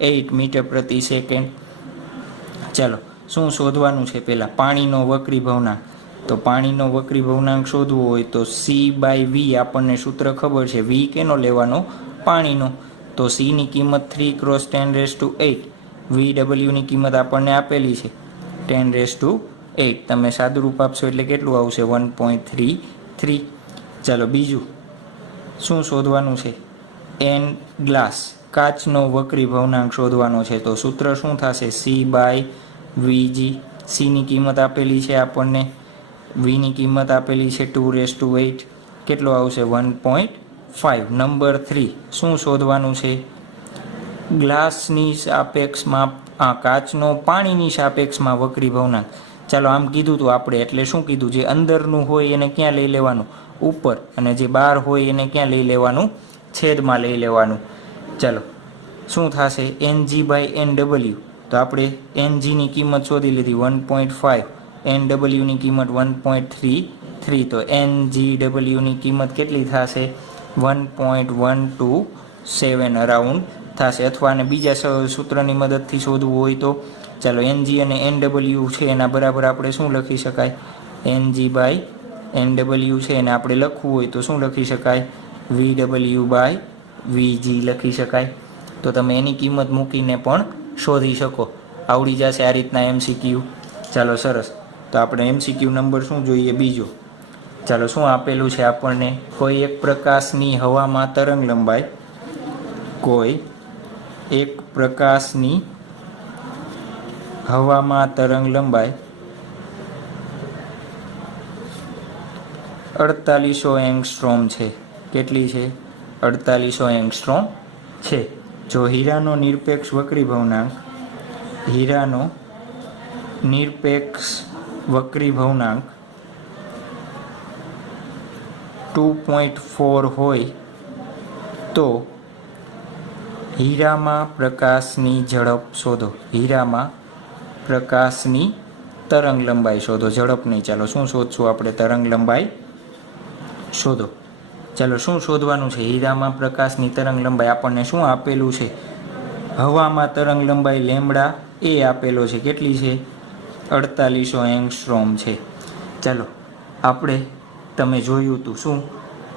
10⁸ મીટર પ્રતિ સેકન્ડ. ચાલો શું શોધવાનું છે? પહેલાં પાણીનો વક્રી ભવનાંક. તો પાણીનો વક્રી ભવનાંક શોધવો હોય તો C/V આપણને સૂત્ર ખબર છે. V કેનો લેવાનો? પાણીનો. તો C ની કિંમત 3 × 10⁸. VW ની કિંમત આપણને આપેલી છે 10⁸. તમે સાદુરૂપ આપશો એટલે કેટલું આવશે? 1.33. ચાલો બીજું શું શોધવાનું છે? N ગ્લાસ, કાચનો વક્રી ભવનાંક શોધવાનો છે. તો સૂત્ર શું થશે? C/VG. C ની કિંમત આપેલી છે આપણને, V ની કિંમત આપેલી છે 2⁸. કેટલો આવશે? 1.5. નંબર 3 શું શોધવાનું છે? ગ્લાસની સાપેક્ષમાં કાચનો પાણીની સાપેક્ષમાં વક્રી ભવનાંક. ચાલો આમ કીધું તો આપણે, એટલે શું કીધું? જે અંદરનું હોય એને ક્યાં લઈ લેવાનું? ઉપર. અને જે બહાર હોય એને ક્યાં લઈ લેવાનું? છેદમાં લઈ લેવાનું. ચાલો શું થશે? NG/NW. તો આપણે NG ની કિંમત શોધી લીધી 1.5, NW ની કિંમત 1.33. તો NGW ની કિંમત કેટલી થશે? 1.127 અરાઉન્ડ થશે. અથવા અને બીજા સૂત્રની મદદથી શોધવું હોય તો ચાલો NG અને NW છે એના બરાબર આપણે શું લખી શકાય? NG/NW છે એને આપણે લખવું હોય તો શું લખી શકાય? VW/VG લખી શકાય. તો તમે એની કિંમત મૂકીને પણ શોધી શકો. આવડી જશે આ રીતના MCQ. ચાલો સરસ. તો આપણે MCQ નંબર શું જોઈએ? બીજો. ચાલો શું આપેલું છે આપણને? કોઈ એક પ્રકાશની હવામાં તરંગ લંબાઈ, કોઈ એક પ્રકાશની હવામાં તરંગ લંબાઈ 4800 એંગસ્ટ્રોમ છે. કેટલી છે? 4800 એંગસ્ટ્રોમ છે. જો હીરાનો નિરપેક્ષ વક્રી ભવનાંક, હીરાનો નિરપેક્ષ વક્રી ભવનાંક 2.4 હોય તો હીરામાં પ્રકાશની ઝડપ શોધો. હીરામાં પ્રકાશની તરંગ લંબાઈ શોધો, ઝડપ નહીં. ચાલો શું શોધશું આપણે? તરંગ લંબાઈ શોધો. ચાલો શું શોધવાનું છે? હીરામાં પ્રકાશની તરંગ લંબાઈ આપણને શું આપેલું છે? હવામાં તરંગ લંબાઈ લેમ્બડા એ આપેલો છે. કેટલી છે? 4800 એંગસ્ટ્રોમ છે. ચાલો આપણે તમે જોયું હતું શું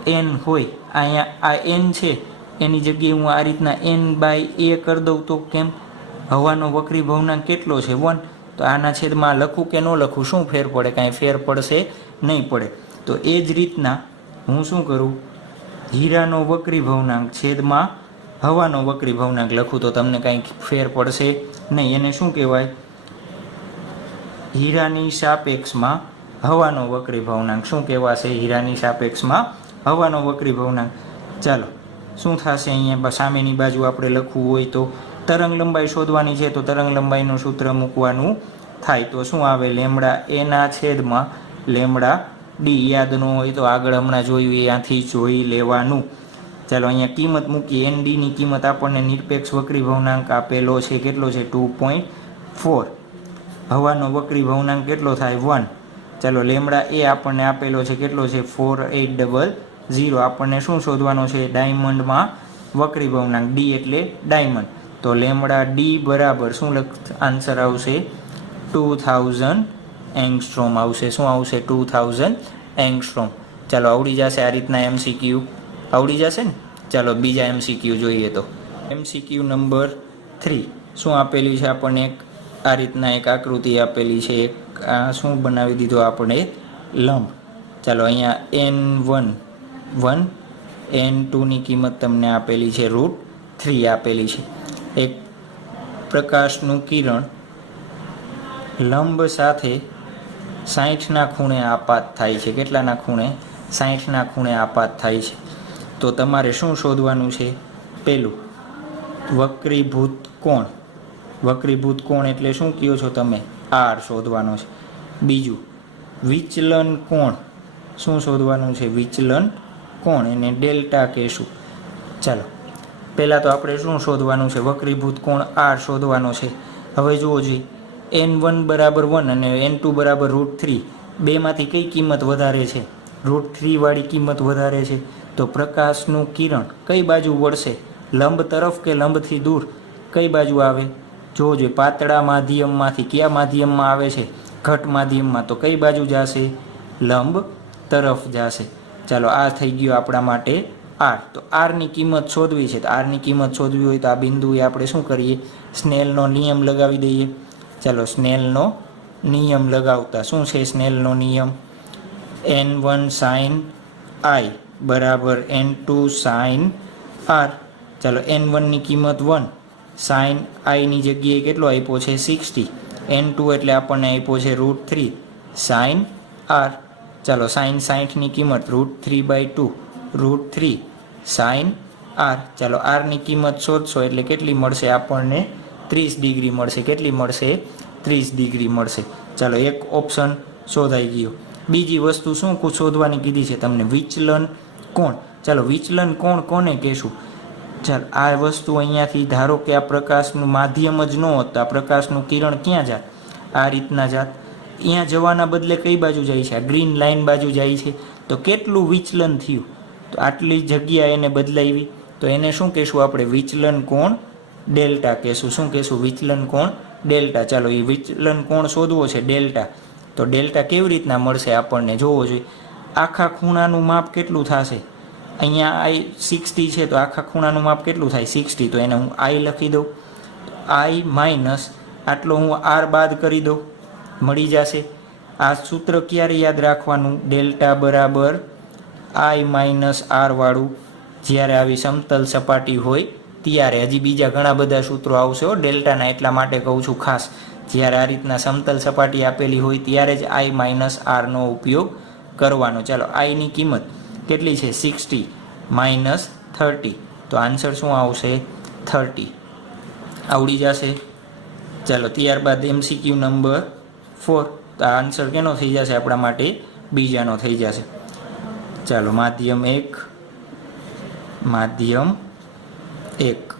N હોય, અહીંયા આ N છે એની જગ્યાએ હું આ રીતના N/A કરી દઉં તો કેમ? હવાનો વક્રી ભવનાંક કેટલો છે? 1. તો આના છેદમાં લખું કે ન લખું? શું ફેર પડે? કાંઈ ફેર પડશે નહીં પડે. તો એ જ રીતના હું શું કરું? હીરાનો વક્રી ભવનાંક છેદમાં હવાનો વક્રી ભવનાંક લખું તો તમને કાંઈ ફેર પડશે નહીં. એને શું કહેવાય? હીરાની સાપેક્ષમાં હવાનો વક્રી ભવનાંક. શું કહેવાશે? હીરાની સાપેક્ષમાં હવાનો વક્રી ભવનાંક. ચાલો શું થશે અહીંયા સામેની બાજુ આપણે લખવું હોય તો તરંગ લંબાઈ શોધવાની છે તો તરંગ લંબાઈનું સૂત્ર મૂકવાનું થાય તો શું આવે લેમડા એના છેદમાં લેમડા ડી. યાદ ન હોય તો આગળ હમણાં જોયું ત્યાંથી જોઈ લેવાનું. ચાલો અહીંયા કિંમત મૂકીએ. એન ડીની કિંમત આપણને નિરપેક્ષ વક્રી ભવનાંક આપેલો છે કેટલો છે 2.4. હવાનો વક્રી ભવનાંક કેટલો થાય 1. ચાલો લેમડા એ આપણને આપેલો છે કેટલો છે 4800. આપણને શું શોધવાનો છે ડાયમંડમાં વક્રી ભવનાંક ડી એટલે ડાયમંડ તો લેમડા ડી બરાબર શું આન્સર આવશે 2000 એંગસ્ટ્રોમ આવશે. શું આવશે 2000 એંગસ્ટ્રોમ. ચાલો આવડી જશે આ રીતના એમસીક્યુ આવડી જશે ને. ચાલો બીજા એમસીક્યુ જોઈએ તો એમસીક્યુ નંબર 3 શું આપેલી છે આપણને એક આ રીતના એક આકૃતિ આપેલી છે. એક આ શું બનાવી દીધો આપણે લંબ. ચાલો અહીંયા n1 n2ની કિંમત તમને આપેલી છે √3 આપેલી છે. એક પ્રકાશનું કિરણ લંબ સાથે 60ના ખૂણે આપાત થાય છે. કેટલાના ખૂણે 60ના ખૂણે આપાત થાય છે. તો તમારે શું શોધવાનું છે પહેલું વક્રીભૂત કોણ. વક્રીભૂત કોણ એટલે શું કહો છો તમે આર શોધવાનો છે. બીજું વિચલન કોણ શું શોધવાનું છે વિચલન કોણ એને ડેલ્ટા કહેશું. ચાલો પહેલાં તો આપણે શું શોધવાનું છે વક્રીભૂત કોણ આર શોધવાનો છે. હવે જુઓ જોઈએ n1 બરાબર 1 અને n2 બરાબર √3 બેમાંથી કઈ કિંમત વધારે છે √3 વાળી કિંમત વધારે છે. તો પ્રકાશનું કિરણ કઈ બાજુ વળશે લંબ તરફ કે લંબથી દૂર કઈ બાજુ આવે જોવો જોઈએ. પાતળા માધ્યમમાંથી કયા માધ્યમમાં આવે છે ઘટ માધ્યમમાં તો કઈ બાજુ જશે લંબ તરફ જશે. ચાલો આ થઈ ગયું આપણા માટે આર. તો આરની કિંમત શોધવી છે તો આરની કિંમત શોધવી હોય તો આ બિંદુએ આપણે શું કરીએ સ્નેલનો નિયમ લગાવી દઈએ. ચાલો સ્નેલનો નિયમ લગાવતા શું છે સ્નેલનો નિયમ n1 sin i બરાબર n2 sin r. ચાલો n1ની કિંમત 1 sin i ની જગ્યાએ કેટલો આપ્યો છે 60. n2 એટલે આપણને આપ્યો છે √3 sin r. ચાલો sin 60ની કિંમત √3/2 √3 sin r. ચાલો r ની કિંમત શોધશો એટલે કેટલી મળશે આપણને 30 ડિગ્રી મળશે. કેટલી મળશે 30 ડિગ્રી મળશે. ચાલો એક ઓપ્શન શોધાઈ ગયો. બીજી વસ્તુ શું શોધવાની કીધી છે તમને વિચલન કોણ. ચાલો વિચલન કોણ કોને કહેશું. ચાલો આ વસ્તુ અહીંયાથી ધારો કે આ પ્રકાશનું માધ્યમ જ ન હોત તો આ પ્રકાશનું કિરણ ક્યાં જાત આ રીતના જાત. અહીંયા જવાના બદલે કઈ બાજુ જાય છે આ ગ્રીન લાઇન બાજુ જાય છે. તો કેટલું વિચલન થયું તો આટલી જગ્યા એને બદલાવી તો એને શું કહેશું આપણે વિચલન કોણ ડેલ્ટા કહેશું. શું કહેશું વિચલન કોણ ડેલ્ટા. ચાલો એ વિચલન કોણ શોધવો છે ડેલ્ટા. તો ડેલ્ટા કેવી રીતના મળશે આપણને જોવો જોઈએ. આખા ખૂણાનું માપ કેટલું થશે અહીંયા આઈ 60 છે તો આખા ખૂણાનું માપ કેટલું થાય 60. તો એને હું આઈ લખી દઉં આઈ માઇનસ આટલો હું આર બાદ કરી દઉં મળી જશે. આ સૂત્ર ક્યારે યાદ રાખવાનું ડેલ્ટા બરાબર આઈ માઇનસ આર વાળું જ્યારે આવી સમતલ સપાટી હોય ત્યારે. હજી બીજા ઘણા બધા સૂત્રો આવશે ડેલ્ટાના એટલા માટે કહું છું ખાસ. જ્યારે આ રીતના સમતલ સપાટી આપેલી હોય ત્યારે જ આઈ માઇનસ આરનો ઉપયોગ કરવાનો. ચાલો આઈની કિંમત કેટલી છે 60 માઇનસ 30 તો આન્સર શું આવશે 30 આવડી જશે. ચાલો ત્યારબાદ એમસીક્યુ નંબર 4 તો આ આન્સર કેનો થઈ જશે આપણા માટે બીજાનો થઈ જશે. ચાલો માધ્યમ 1 માધ્યમ 1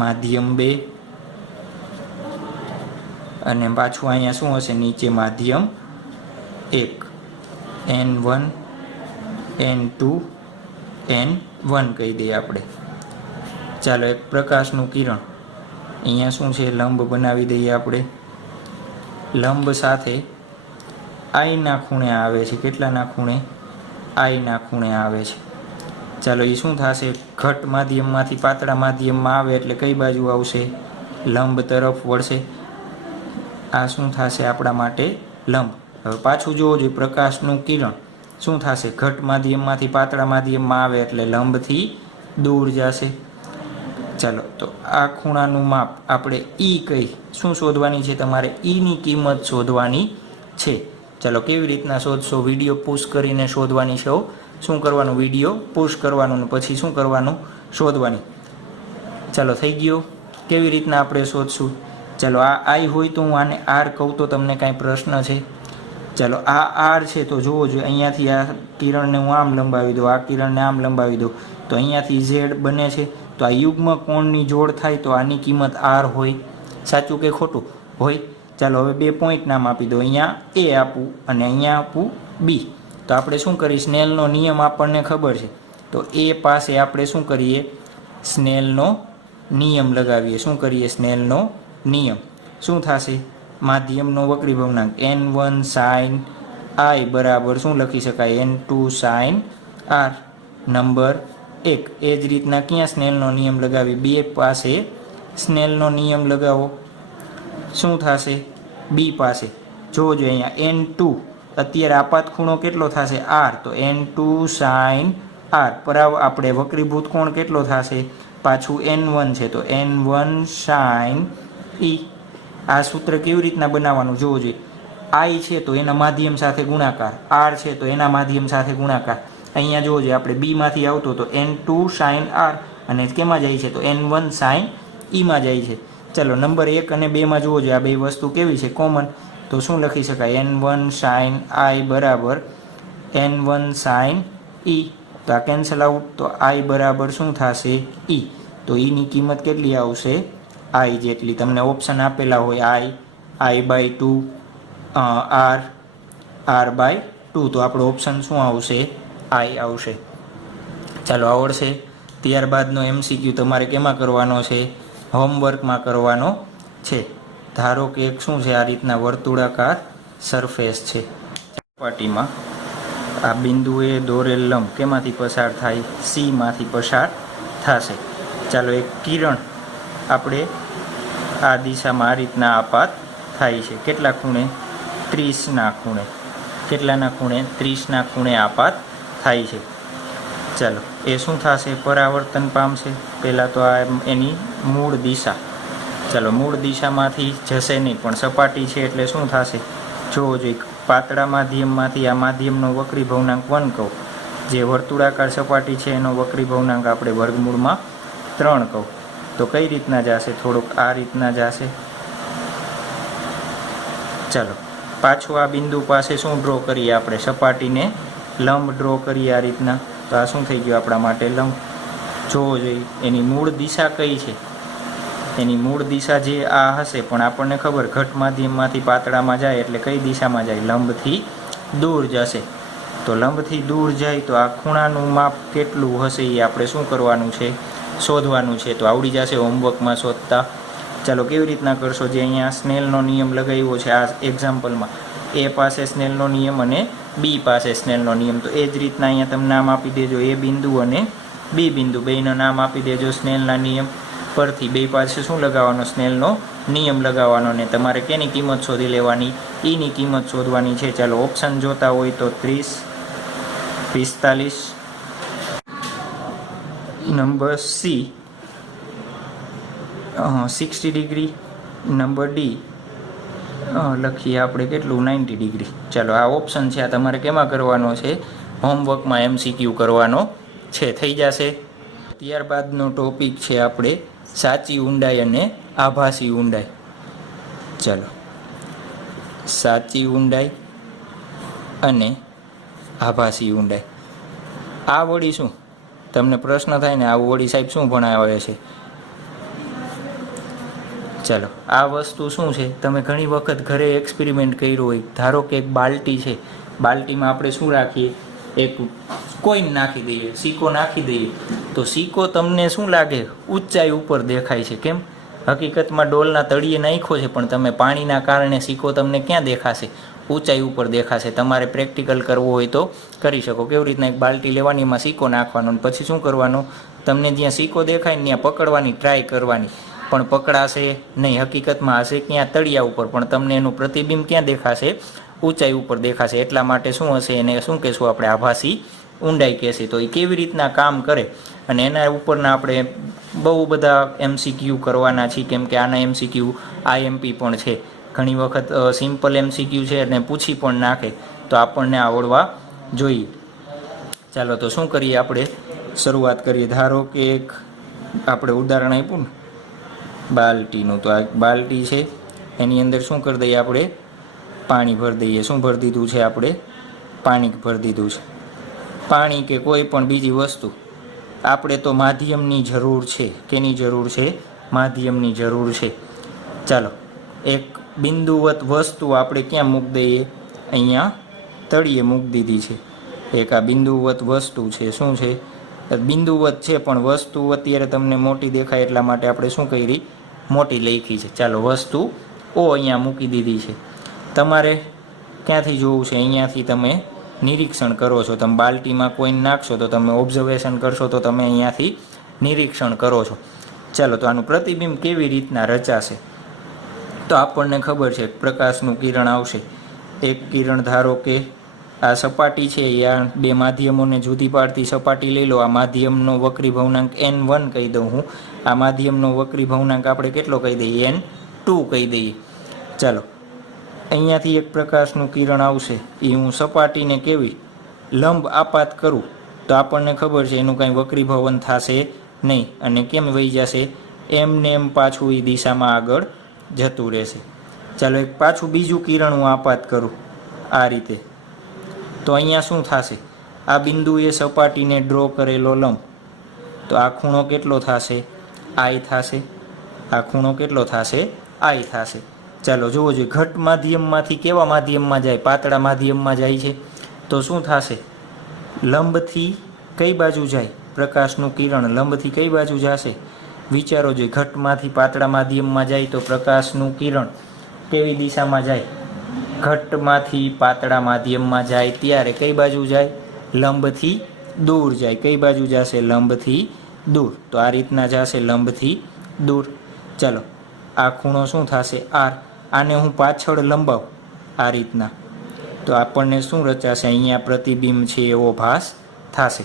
માધ્યમ 2 અને પાછું અહીંયા શું હશે નીચે માધ્યમ 1 n1 n2 n1 કહી દઈએ આપણે. ચાલો એક પ્રકાશનું કિરણ અહીંયા શું છે લંબ બનાવી દઈએ આપણે. લંબ સાથે આઈના ખૂણે આવે છે. કેટલાના ખૂણે આઈના ખૂણે આવે છે. ચાલો એ શું થશે ઘટ માધ્યમમાંથી પાતળા માધ્યમમાં આવે એટલે કઈ બાજુ આવશે લંબ તરફ વળશે. આ શું થશે આપણા માટે લંબ. હવે પાછું જોવો જોઈએ પ્રકાશનું કિરણ શું થશે ઘટ માધ્યમમાંથી પાતળા માધ્યમમાં આવે એટલે લંબથી દૂર જશે. ચાલો તો આ ખૂણાનું માપ આપણે ઈ કઈ શું શોધવાની છે તમારે ઈની કિંમત શોધવાની છે. ચાલો કેવી રીતના શોધશો વિડીયો પુશ કરીને શોધવાની છે. શું કરવાનું વિડીયો પુશ કરવાનું ને પછી શું કરવાનું શોધવાની. ચાલો થઈ ગયો. કેવી રીતના આપણે શોધશું? ચાલો આ આઈ હોય તો હું આને આર કહું તો તમને કાંઈ પ્રશ્ન છે? ચાલો આ આર છે તો જોવો જોઈએ, અહીંયાથી આ કિરણને હું આમ લંબાવી દઉં, આ કિરણને આમ લંબાવી દઉં તો અહીંયાથી ઝેડ બને છે. તો આ યુગ્મ કોણની જોડ થાય તો આની કિંમત આર હોય. સાચું કે ખોટું? હોય. ચાલો હવે 2 પોઈન્ટ નામ આપી દો. અહીંયા એ આપું અને અહીંયા આપું બી. તો આપણે શું કરીએ? સ્નેલનો નિયમ આપણને ખબર છે તો એ પાસે આપણે શું કરીએ? સ્નેલનો નિયમ લગાવીએ. શું કરીએ? સ્નેલનો નિયમ. શું થશે? માધ્યમનો વક્રી ભવનાંક n1 sin i બરાબર શું લખી શકાય? n2 sin r. નંબર 1. એ જ રીતના ક્યાં સ્નેલનો નિયમ લગાવી? 2 પાસે સ્નેલનો નિયમ લગાવો. શું થશે? બી પાસે જોજો અહીંયા n2 અત્યારે આપાત ખૂણો કેટલો થશે? r. તો n2 sin r પર આપણે વક્રીભૂત કોણ કેટલો થશે? પાછું n1 છે તો n1 sin e. આ સૂત્ર કેવી રીતના બનાવવાનું જોવો જોઈએ. i છે તો એના માધ્યમ સાથે ગુણાકાર, r છે તો એના માધ્યમ સાથે ગુણાકાર. અહીંયા જોવો જોઈએ આપણે b માંથી આવતો તો n2 sin r અને કેમાં જાય છે? તો n1 sin e માં જાય છે. ચલો નંબર 1 અને 2 માં જોવો જોઈએ આ બે વસ્તુ કેવી છે? કોમન. તો શું લખી શકાય? n1 sin i બરાબર n1 sin e. તો આ કેન્સલ આઉટ તો i બરાબર શું થશે? e. તો e ની કિંમત કેટલી આવશે? i જેટલી. તમને ઓપ્શન આપેલા હોય i by 2, r by 2. તો આપણો ઓપ્શન શું આવશે? i આવશે. ચાલો આવડશે. ત્યારબાદનો MCQ તમારે કેમાં કરવાનો છે? હોમવર્કમાં કરવાનો છે. ધારો કે એક શું છે? આ રીતના વર્તુળાકાર સરફેસ છે. સપાટીમાં આ બિંદુએ દોરેલ લંબ કેમાંથી પસાર થાય? C માંથી પસાર થશે. ચાલો એક કિરણ આપણે આ દિશામાં આ રીતના આપાત થાય છે. કેટલા ખૂણે? 30ના ખૂણે. કેટલાના ખૂણે? 30ના ખૂણે આપાત થાય છે. ચાલો એ શું થશે? પરાવર્તન પામશે. પહેલાં તો આ એની મૂળ દિશા. ચાલો મૂળ દિશામાંથી જશે નહીં પણ સપાટી છે એટલે શું થશે? જોવો જોઈએ. પાતળા માધ્યમમાંથી આ માધ્યમનો વક્રી ભવનાંક 1 કહું. જે વર્તુળાકાર સપાટી છે એનો વક્રી ભવનાંક આપણે વર્ગમૂળમાં 3 કહું. તો કઈ રીતના જશે? થોડુંક આ રીતના જશે. ચાલો પાછું આ બિંદુ પાસે શું ડ્રો કરીએ? આપણે સપાટીને લંબ ડ્રો કરીએ આ રીતના. તો આ શું થઈ ગયું આપણા માટે? લંબ. જોવો જોઈએ એની મૂળ દિશા કઈ છે? એની મૂળ દિશા જે આ હશે પણ આપણને ખબર ઘટ માધ્યમમાંથી પાતળામાં જાય એટલે કઈ દિશામાં જાય? લંબથી દૂર જશે. તો લંબથી દૂર જાય તો આ ખૂણાનું માપ કેટલું હશે એ આપણે શું કરવાનું છે? શોધવાનું છે. તો આવડી જશે હોમવર્કમાં શોધતા. ચાલો કેવી રીતના કરશો? જે અહીંયા સ્નેલનો નિયમ લગાવ્યો છે આ એક્ઝામ્પલમાં, એ પાસે સ્નેલનો નિયમ અને બી પાસે સ્નેલનો નિયમ. તો એ જ રીતના અહીંયા તમે નામ આપી દેજો. એ બિંદુ અને બી બિંદુ બેયનો નામ આપી દેજો સ્નેલના નિયમ પરથી. બે પાસે શું લગાવવાનો? સ્નેલનો નિયમ લગાવવાનો. ને તમારે કેની કિંમત શોધી લેવાની? ઈની કિંમત શોધવાની છે. ચાલો ઓપ્શન જોતા હોય તો 30, 45. Number C 60 degree. Number D લખીએ આપણે કેટલું? 90 ડિગ્રી. ચાલો આ ઓપ્શન છે. આ તમારે કેમાં કરવાનો છે? હોમવર્કમાં MCQ કરવાનો છે. થઈ જશે. ત્યારબાદનો ટોપિક છે આપણે સાચી ઊંડાઈ અને આભાસી ઊંડાઈ. ચાલો સાચી ઊંડાઈ અને આભાસી ઊંડાઈ. આ વળી શું? તમને પ્રશ્ન થાય ને આ વળી સાહેબ શું ભણાવે છે? ચાલો આ વસ્તુ શું છે? તમે ઘણી વખત ઘરે એક્સપેરિમેન્ટ કર્યો હોય. ધારો કે એક બાલટી છે. બાલટીમાં આપણે શું રાખીએ? એક કોઈન નાખી દઈએ, સિક્કો નાખી દઈએ. તો સિક્કો તમને શું લાગે? ઊંચાઈ ઉપર દેખાય છે. કેમ? હકીકતમાં ડોલના તળિયે નાખ્યો છે પણ તમે પાણીના કારણે સિક્કો તમને ક્યાં દેખાશે? ઊંચાઈ ઉપર દેખાશે. તમારે પ્રેક્ટિકલ કરવો હોય તો કરી શકો. કેવી રીતના? એક બાલટી લેવાની, એમાં સિક્કો નાખવાનો અને પછી શું કરવાનું? તમને જ્યાં સિક્કો દેખાય ને ત્યાં પકડવાની ટ્રાય કરવાની, પણ પકડાશે નહીં. હકીકતમાં હશે ક્યાં? તળિયા ઉપર, પણ તમને એનું પ્રતિબિંબ ક્યાં દેખાશે? ઊંચાઈ ઉપર દેખાશે. એટલા માટે શું હશે? એને શું કહેશું આપણે? આભાસી ઊંડાઈ કહેશે. તો એ કેવી રીતના કામ કરે અને એના ઉપરના આપણે બહુ બધા MCQ કરવાના છીએ. કેમ કે આના MCQ IMP પણ છે. ઘણી વખત સિમ્પલ MCQ છે અને પૂછી પણ નાખે તો આપણને આવડવા જોઈએ. ચાલો તો શું કરીએ આપણે? શરૂઆત કરીએ. ધારો કે એક આપણે ઉદાહરણ આપ્યું ને બાલટીનું, તો આ બાલટી છે, એની અંદર શું કરી દઈએ આપણે? પાણી ભરી દઈએ. શું ભરી દીધું છે આપણે? પાણી ભરી દીધું છે. પાણી કે કોઈ પણ બીજી વસ્તુ, આપણે તો માધ્યમની જરૂર છે. કેની જરૂર છે? માધ્યમની જરૂર છે. ચાલો, એક બિંદુવત વસ્તુ આપણે ક્યાં મૂકી દઈએ? અહીંયા તળિયે મૂકી દીધી છે. એક આ બિંદુવત વસ્તુ છે. શું છે? બિંદુવત છે, પણ વસ્તુ અત્યારે તમને મોટી દેખાય એટલા માટે આપણે શું કરી? મોટી લખી છે. ચાલો, વસ્તુ ઓ અહીંયા મૂકી દીધી છે. તમારે ક્યાંથી જોવું છે? અહીંયાથી તમે નિરીક્ષણ કરો છો. તમે બાલ્ટીમાં કોઈને નાખશો તો તમે ઓબ્ઝર્વેશન કરશો, તો તમે અહીંયાથી નિરીક્ષણ કરો છો. ચાલો, તો આનું પ્રતિબિંબ કેવી રીતના રચાશે? તો આપણને ખબર છે પ્રકાશનું કિરણ આવશે. એક કિરણ ધારો કે આ સપાટી છે, આ બે માધ્યમોને જુદી પાડતી સપાટી લઈ લો. આ માધ્યમનો વક્રી ભવનાંક n1 કહી દઉં હું. આ માધ્યમનો વક્રી ભવનાંક આપણે કેટલો કહી દઈએ? n2 કહી દઈએ. ચાલો, અહીંયાથી એક પ્રકાશનું કિરણ આવશે. એ હું સપાટીને કેવી લંબ આપાત કરું તો આપણને ખબર છે એનું કાંઈ વક્રીભવન થશે નહીં, અને કેમ વહી જશે? એમને એમ પાછું એ દિશામાં આગળ જતું રહેશે. ચાલો, એક પાછું બીજું કિરણ હું આપાત કરું આ રીતે, તો અહીંયા શું થશે? આ બિંદુએ સપાટીને ડ્રો કરેલો લંબ, તો આ ખૂણો કેટલો થશે? I થશે. આ ખૂણો કેટલો થશે? I થશે. ચાલો જુઓ જોઈએ, ઘટ માધ્યમમાંથી કેવા માધ્યમમાં જાય? પાતળા માધ્યમમાં જાય છે. તો શું થશે? લંબથી કઈ બાજુ જાય? પ્રકાશનું કિરણ લંબથી કઈ બાજુ જશે? વિચારો જોઈએ, ઘટમાંથી પાતળા માધ્યમમાં જાય તો પ્રકાશનું કિરણ કેવી દિશામાં જાય? ઘટમાંથી પાતળા માધ્યમમાં જાય ત્યારે કઈ બાજુ જાય? લંબથી દૂર જાય. કઈ બાજુ જશે? લંબથી દૂર. તો આ રીતના જશે લંબથી દૂર. ચાલો, આ ખૂણો શું થશે? R. આને હું પાછળ લંબાવું આ રીતના, તો આપણને શું રચાશે? અહીંયા પ્રતિબિંબ છે એવો ભાસ થશે.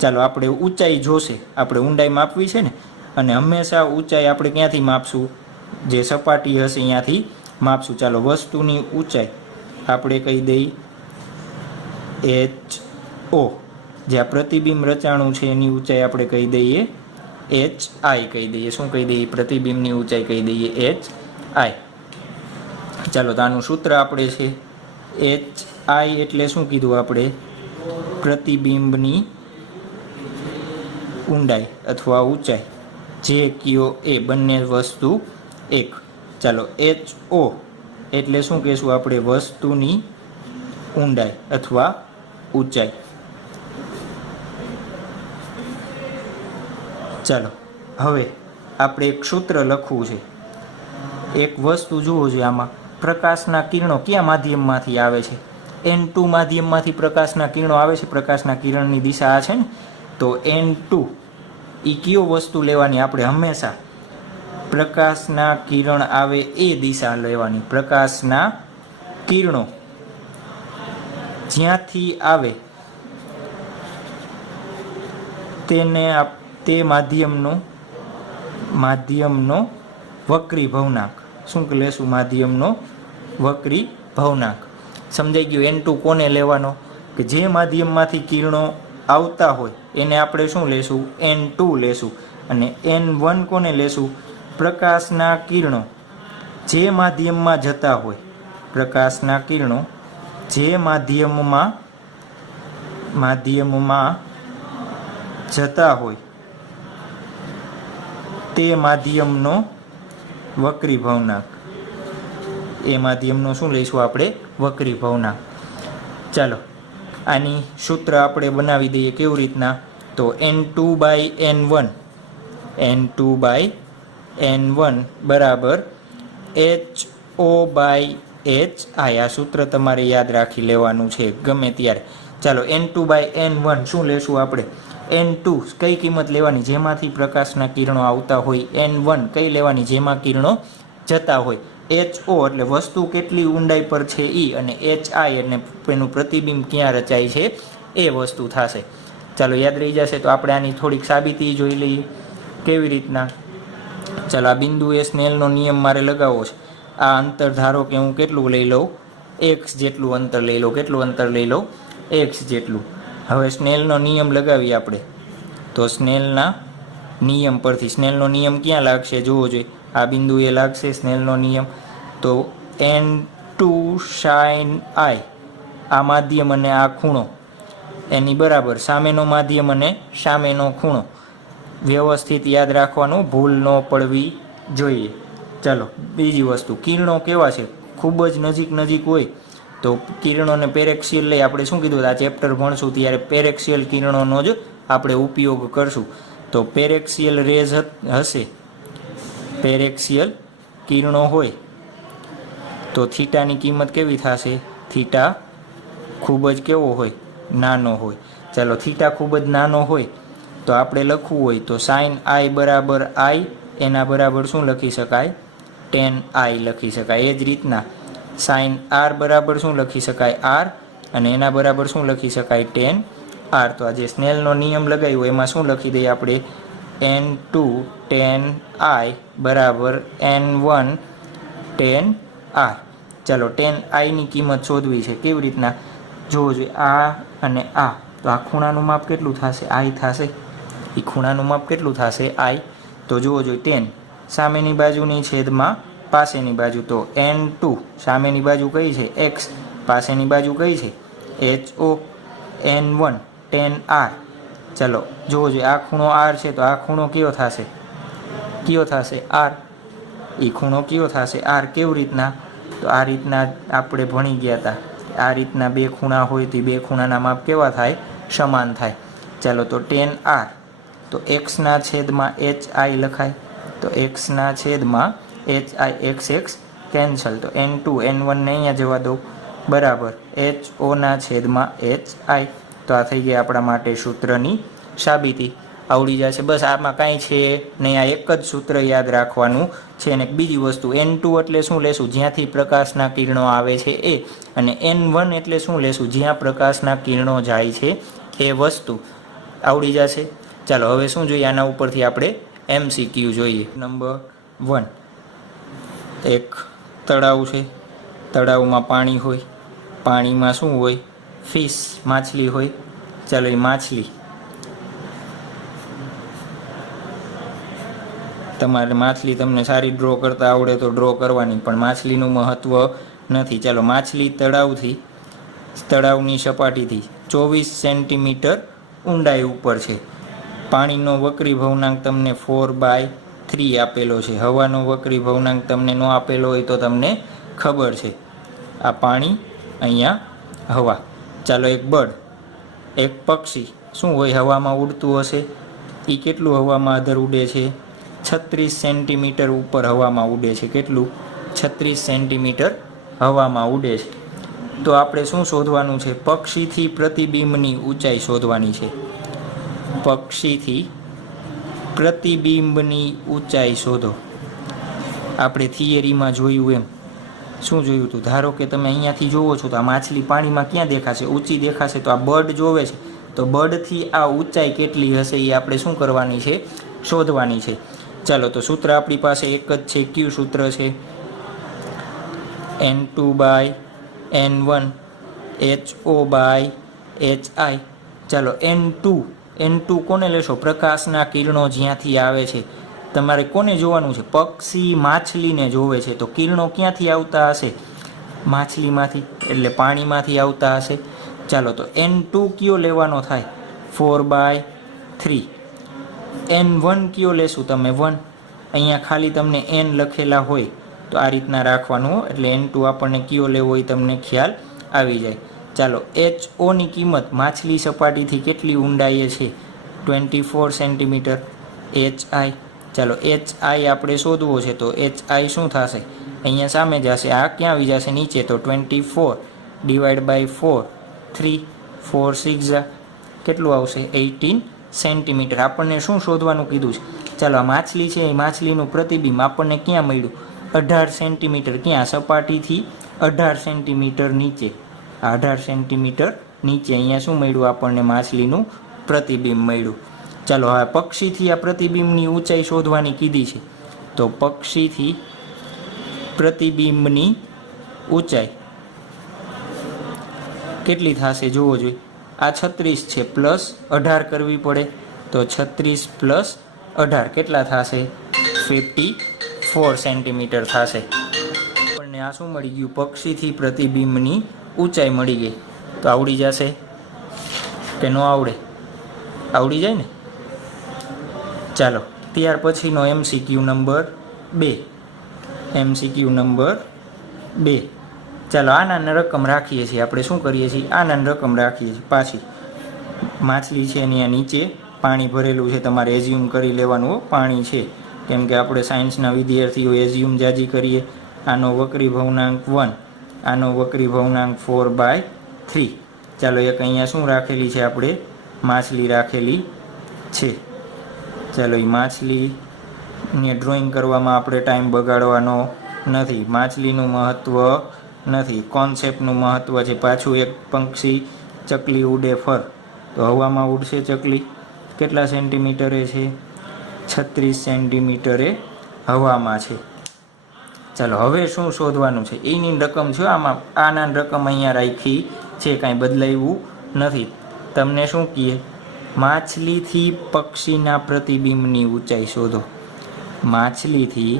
ચાલો, આપણે ઊંચાઈ જોશે. આપણે ઊંડાઈ માપવી છે ને, અને હંમેશા ઊંચાઈ આપણે ક્યાંથી માપશું? જે સપાટી હશે અહીંયાથી માપશું. ચાલો, વસ્તુની ઊંચાઈ આપણે કહી દઈએ HO. જે આ પ્રતિબિંબ રચાણું છે એની ઊંચાઈ આપણે કહી દઈએ HI કહી દઈએ. શું કહી દઈએ? પ્રતિબિંબની ઊંચાઈ કહી દઈએ HI. ચાલો, તો આનું સૂત્ર આપણે છે HI એટલે શું કીધું આપણે? પ્રતિબિંબની ઊંડાઈ અથવા ઊંચાઈ. જે કયો એ બંને વસ્તુ એક. ચાલો, HO એટલે શું કહેશું આપણે? વસ્તુની ઊંડાઈ અથવા ઊંચાઈ. ચાલો, હવે આપણે એક સૂત્ર લખવું છે. એક વસ્તુ જુઓ છે, આમાં પ્રકાશના કિરણો કયા માધ્યમમાંથી આવે છે? N2 માધ્યમમાંથી પ્રકાશના કિરણો આવે છે. પ્રકાશના કિરણની દિશા આ છે ને, તો N2 એ કયો વસ્તુ લેવાની? આપણે હંમેશા પ્રકાશના કિરણ આવે એ દિશા લેવાની. પ્રકાશના કિરણો જ્યાંથી આવે તેને તે માધ્યમનો વક્રી ભવનાંક. શું લેશું? માધ્યમનો વક્રી ભવનાંક. સમજાઈ ગયું? N2 કોને લેવાનો? કે જે માધ્યમમાંથી કિરણો આવતા હોય એને આપણે શું લેશું? N2 લેશું. અને N1 કોને લેશું? પ્રકાશના કિરણો જે માધ્યમમાં જતા હોય. પ્રકાશના કિરણો જે માધ્યમમાં જતા હોય તે માધ્યમનો વક્રી ભવનાંક. એ માધ્યમનો શું લઈશું આપણે? વક્રી ભવનાંક. ચાલો, આની સૂત્ર આપણે બનાવી દઈએ. કેવી રીતના? તો N2/N1 બરાબર HO/HI. આ સૂત્ર તમારે યાદ રાખી લેવાનું છે ગમે ત્યારે. ચાલો, N2/N1 શું લેશું આપણે? N2 કઈ કિંમત લેવાની? જેમાંથી પ્રકાશના કિરણો આવતા હોય. N1 કઈ લેવાની? જેમાં કિરણો જતા હોય. HO એટલે વસ્તુ કેટલી ઊંડાઈ પર છે એ, અને HI એટલે એનું પ્રતિબિંબ ક્યાં રચાય છે એ વસ્તુ થશે. ચાલો, યાદ રહી જશે. તો આપણે આની થોડીક સાબિતી જોઈ લઈએ. કેવી રીતના? ચાલો, આ બિંદુએ સ્નેલનો નિયમ મારે લગાવવો છે. આ અંતર ધારો કે હું કેટલું લઈ લઉં? x જેટલું અંતર લઈ લઉં. કેટલું અંતર લઈ લઉં? x જેટલું. હવે સ્નેલનો નિયમ લગાવીએ આપણે. તો સ્નેલના નિયમ પરથી, સ્નેલનો નિયમ ક્યાં લાગશે જોવો જોઈએ, આ બિંદુએ લાગશે સ્નેલનો નિયમ. તો n2 sin I, આ માધ્યમ અને આ ખૂણો એની બરાબર સામેનો માધ્યમ અને સામેનો ખૂણો. વ્યવસ્થિત યાદ રાખવાનું, ભૂલ ન પડવી જોઈએ. ચાલો બીજી વસ્તુ, કિરણો કેવા છે, ખૂબ જ નજીક હોય તો કિરણોને પેરેક્સિયલ લઈ, આપણે શું કીધું આ ચેપ્ટર ભણશું ત્યારે પેરેક્સિયલ કિરણોનો જ આપણે ઉપયોગ કરશું. તો પેરેક્સિયલ રેઝ હશે, પેરેક્સિયલ કિરણો હોય તો થીટાની કિંમત કેવી થશે, થીટા ખૂબ જ કેવો હોય, નાનો હોય. ચાલો થીટા ખૂબ જ નાનો હોય તો આપણે લખવું હોય તો સાઇન I બરાબર I, એના બરાબર શું લખી શકાય, tan I લખી શકાય. એ જ રીતના સાઇન R બરાબર શું લખી શકાય, R, અને એના બરાબર શું લખી શકાય, tan R. તો આ જે સ્નેલનો નિયમ લગાવ્યો એમાં શું લખી દઈએ આપણે, n2 tan I બરાબર n1 tan R. ચાલો tan I ની કિંમત શોધવી છે, કેવી રીતના જોવો જોઈએ, આ અને આ, તો આ ખૂણાનું માપ કેટલું થશે, I થશે. એ ખૂણાનું માપ કેટલું થશે, I. તો જોવો જોઈએ tan સામેની બાજુની છેદમાં પાસેની બાજુ, તો n2 સામેની બાજુ કઈ છે, x, પાસેની બાજુ કઈ છે, HO, n1 tan R. ચાલો જોવો જોઈએ આ ખૂણો R છે તો આ ખૂણો કયો થશે, R. એ ખૂણો કયો થશે, R. કેવી રીતના, તો આ રીતના આપણે ભણી ગયા હતા, આ રીતના બે ખૂણા હોય તો બે ખૂણાના માપ કેવા થાય, સમાન થાય. ચાલો તો tan R, તો x ના છેદમાં HI લખાય, તો x ના છેદમાં HI, x કેન્સલ, તો n2 n1 ને અહીંયા જવા દો, બરાબર HO ના છેદમાં HI. તો આ થઈ ગયા આપણા માટે સૂત્રની સાબિતી. આવડી જશે, બસ આમાં કાંઈ છે નહીં, આ એક જ સૂત્ર યાદ રાખવાનું છે. અને બીજી વસ્તુ n2 એટલે શું લેશું, જ્યાંથી પ્રકાશના કિરણો આવે છે એ, અને n1 એટલે શું લેશું, જ્યાં પ્રકાશના કિરણો જાય છે એ વસ્તુ. આવડી જશે. ચાલો હવે શું જોઈએ, આના ઉપરથી આપણે MCQ જોઈએ. નંબર 1, એક તળાવ છે, તળાવમાં પાણી હોય, પાણીમાં શું હોય, ફિશ, માછલી હોય. ચાલો એ માછલી, તમારે માછલી તમને સારી ડ્રો કરતા આવડે તો ડ્રો કરવાની, પણ માછલીનું મહત્ત્વ નથી. ચાલો માછલી તળાવથી, તળાવની સપાટીથી 24 સેન્ટીમીટર ઊંડાઈ ઉપર છે. પાણીનો વક્રી ભવનાંક તમને 4/3 આપેલો છે. હવાનો વક્રી ભવનાંક તમને ન આપેલો હોય તો તમને ખબર છે. આ પાણી, અહીંયા હવા. ચાલો એક બર્ડ, એક પક્ષી શું હોય, હવામાં ઉડતું હશે. એ કેટલું હવામાં અધર ઉડે છે, 36 સેન્ટીમીટર ઉપર હવામાં ઉડે છે. કેટલું, 36 સેન્ટીમીટર હવામાં ઉડે છે. તો આપણે શું શોધવાનું છે, પક્ષીથી પ્રતિબિંબની ઊંચાઈ શોધવાની છે. પક્ષીથી પ્રતિબિંબની ઊંચાઈ શોધો. આપણે થિયરીમાં જોયું એમ, શું જોયું હતું, ધારો કે તમે અહીંયાથી જોવો છો તો આ માછલી પાણીમાં ક્યાં દેખાશે, ઊંચી દેખાશે. તો આ બર્ડ જોવે છે તો બર્ડથી આ ઊંચાઈ કેટલી હશે એ આપણે શું કરવાની છે, શોધવાની છે. ચાલો તો સૂત્ર આપણી પાસે એક જ છે. કયું સૂત્ર છે, n2/n1 HO/HI. ચાલો n2 કોને લેશો, પ્રકાશના કિરણો જ્યાંથી આવે છે. તમારે કોને જોવાનું છે, પક્ષી માછલીને જોવે છે. તો કિરણો ક્યાંથી આવતા હશે, માછલીમાંથી, એટલે પાણીમાંથી આવતા હશે. ચાલો તો n2 કયો લેવાનો થાય, 4/3. n1 કયો લેશું તમે, 1. અહીંયા ખાલી તમને n લખેલા હોય તો આ રીતના રાખવાનું, એટલે n2 આપણને કયો લેવો હોય તમને ખ્યાલ આવી જાય. ચાલો HO ની કિંમત, માછલી સપાટીથી કેટલી ઊંડાઈએ છે, 24 સેન્ટીમીટર. HI, ચાલો HI આપણે શોધવો છે તો HI શું થશે, અહીંયા સામે જશે, આ ક્યાં આવી જશે, નીચે. તો 24 / 4, 3, 4, 6 કેટલું આવશે, 18 સેન્ટીમીટર. આપણને શું શોધવાનું કીધું છે, ચાલો આ માછલી છે, એ માછલીનું પ્રતિબિંબ આપણને ક્યાં મળ્યું, 18 સેન્ટીમીટર. ક્યાં, સપાટીથી 18 સેન્ટીમીટર નીચે. 18 સેન્ટીમીટર નીચે અહીંયા શું મળ્યું આપણને, માછલીનું પ્રતિબિંબ મળ્યું. ચાલો હવે પક્ષીથી આ પ્રતિબિંબની ઊંચાઈ શોધવાની કીધી છે. તો પક્ષીથી પ્રતિબિંબની ઊંચાઈ કેટલી થશે જોવો જોઈએ. આ 36 છે, પ્લસ 18 કરવી પડે. તો 36 + 18 કેટલા થશે? 54 સેન્ટીમીટર થશે. આપણને આ શું મળી ગયું? પક્ષીથી પ્રતિબિંબની ઊંચાઈ મળી ગઈ. તો આવડી જશે કે ન આવડે? આવડી જાય ને. ચાલો ત્યાર પછીનો MCQ નંબર 2. MCQ number 2. ચાલો આના રકમ રાખીએ છીએ આપણે. શું કરીએ છીએ? આના રકમ રાખીએ છીએ. પાછી માછલી છે એની નીચે પાણી ભરેલું છે. તમારે એઝ્યુમ કરી લેવાનું પાણી છે, કેમ કે આપણે સાયન્સના વિદ્યાર્થીઓ એઝ્યુમ જાજી કરીએ. આનો વક્રી ભવનાંક 1, આનો વક્રી ભવનાંક 4/3. ચાલો એક અહીંયા શું રાખેલી છે? આપણે માછલી રાખેલી છે. ચાલો એ માછલીને ડ્રોઈંગ કરવામાં આપણે ટાઈમ બગાડવાનો નથી. માછલીનું મહત્ત્વ નથી, કોન્સેપ્ટનું મહત્ત્વ છે. પાછું એક પંક્ષી ચકલી ઉડે ફર, તો હવામાં ઉડશે ચકલી. કેટલા સેન્ટીમીટરે છે? 36 સેન્ટીમીટરે હવામાં છે. ચાલો હવે શું શોધવાનું છે? એની રકમ છે આમાં. આના રકમ અહીંયા રાખી છે, કાંઈ બદલાવ્યું નથી. તમને શું કહે? માછલીથી પક્ષીના પ્રતિબિંબની ઊંચાઈ શોધો. માછલીથી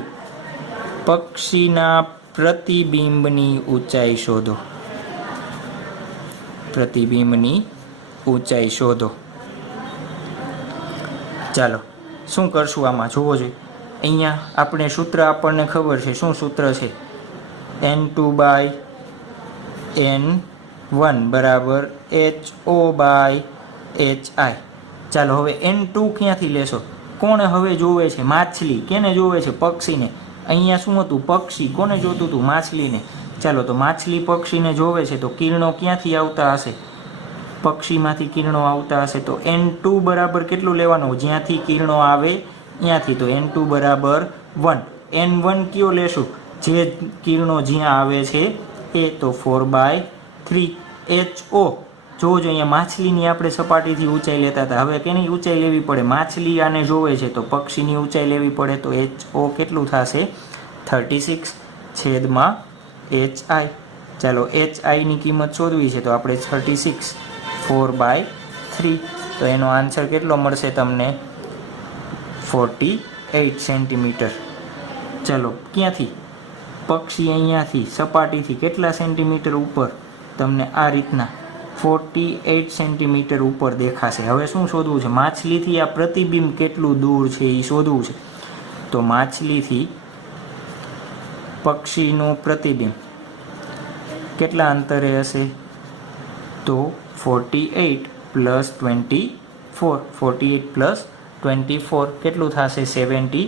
પક્ષીના પ્રતિબિંબની ઊંચાઈ શોધો. પ્રતિબિંબની ઊંચાઈ શોધો. ચાલો શું કરશું આમાં? જોવો જોઈએ. અહીંયા આપણે સૂત્ર આપણને ખબર છે. શું સૂત્ર છે? N2/N1 બરાબર HO/HI. ચાલો હવે N2 ક્યાંથી લેશો? કોણે હવે જોવે છે? માછલી. કેને જોવે છે? પક્ષીને. અહીંયા શું હતું? પક્ષી. કોને જોતું હતું? માછલીને. ચાલો તો માછલી પક્ષીને જોવે છે, તો કિરણો ક્યાંથી આવતા હશે? પક્ષીમાંથી કિરણો આવતા હશે. તો N2 બરાબર કેટલું લેવાનું? જ્યાંથી કિરણો આવે ત્યાંથી. તો N2 બરાબર 1. N1 કયો લેશું? જે કિરણો જ્યાં આવે છે એ. તો 4/3 HO. જોજો અહીંયા માછલીની આપણે સપાટીથી ઊંચાઈ લેતા હતા. હવે કેની ઊંચાઈ લેવી પડે? માછલી આને જોવે છે તો પક્ષીની ઊંચાઈ લેવી પડે. તો HO કેટલું થશે? 36/HI. ચાલો HIની કિંમત શોધવી છે, તો આપણે 36 4/3. તો એનો આન્સર કેટલો મળશે તમને? 48 સેન્ટીમીટર. ચાલો ક્યાંથી? પક્ષી અહીંયાથી સપાટીથી કેટલા સેન્ટીમીટર ઉપર? તમને આ રીતના 48 સેન્ટીમીટર ઉપર દેખાશે. હવે શું શોધવું છે? માછલીથી આ પ્રતિબિંબ કેટલું દૂર છે એ શોધવું છે. તો માછલીથી પક્ષીનું પ્રતિબિંબ કેટલા અંતરે હશે? તો 48 + 24. 48 + 24 કેટલું થશે? 72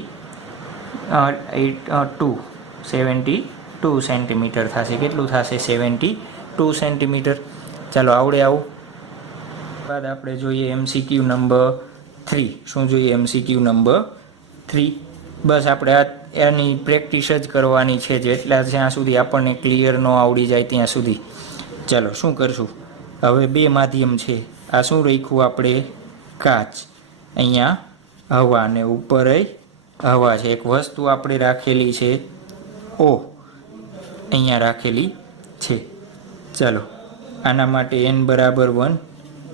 સેન્ટીમીટર થશે. કેટલું થશે? 72 સેન્ટીમીટર. ચાલો આવડે આવું. બાદ આપણે જોઈએ MCQ નંબર 3. શું જોઈએ? MCQ number 3. બસ આપણે એની પ્રેક્ટિસ જ કરવાની છે, જેટલા જ્યાં સુધી આપણને ક્લિયર ન આવડી જાય ત્યાં સુધી. ચાલો શું કરશું? હવે 2 માધ્યમ છે. આ શું રાખ્યું આપણે? કાચ. અહીંયા હવા અને ઉપર હવા છે. એક વસ્તુ આપણે રાખેલી છે O, અહીંયા રાખેલી છે. ચાલો આના માટે n બરાબર 1,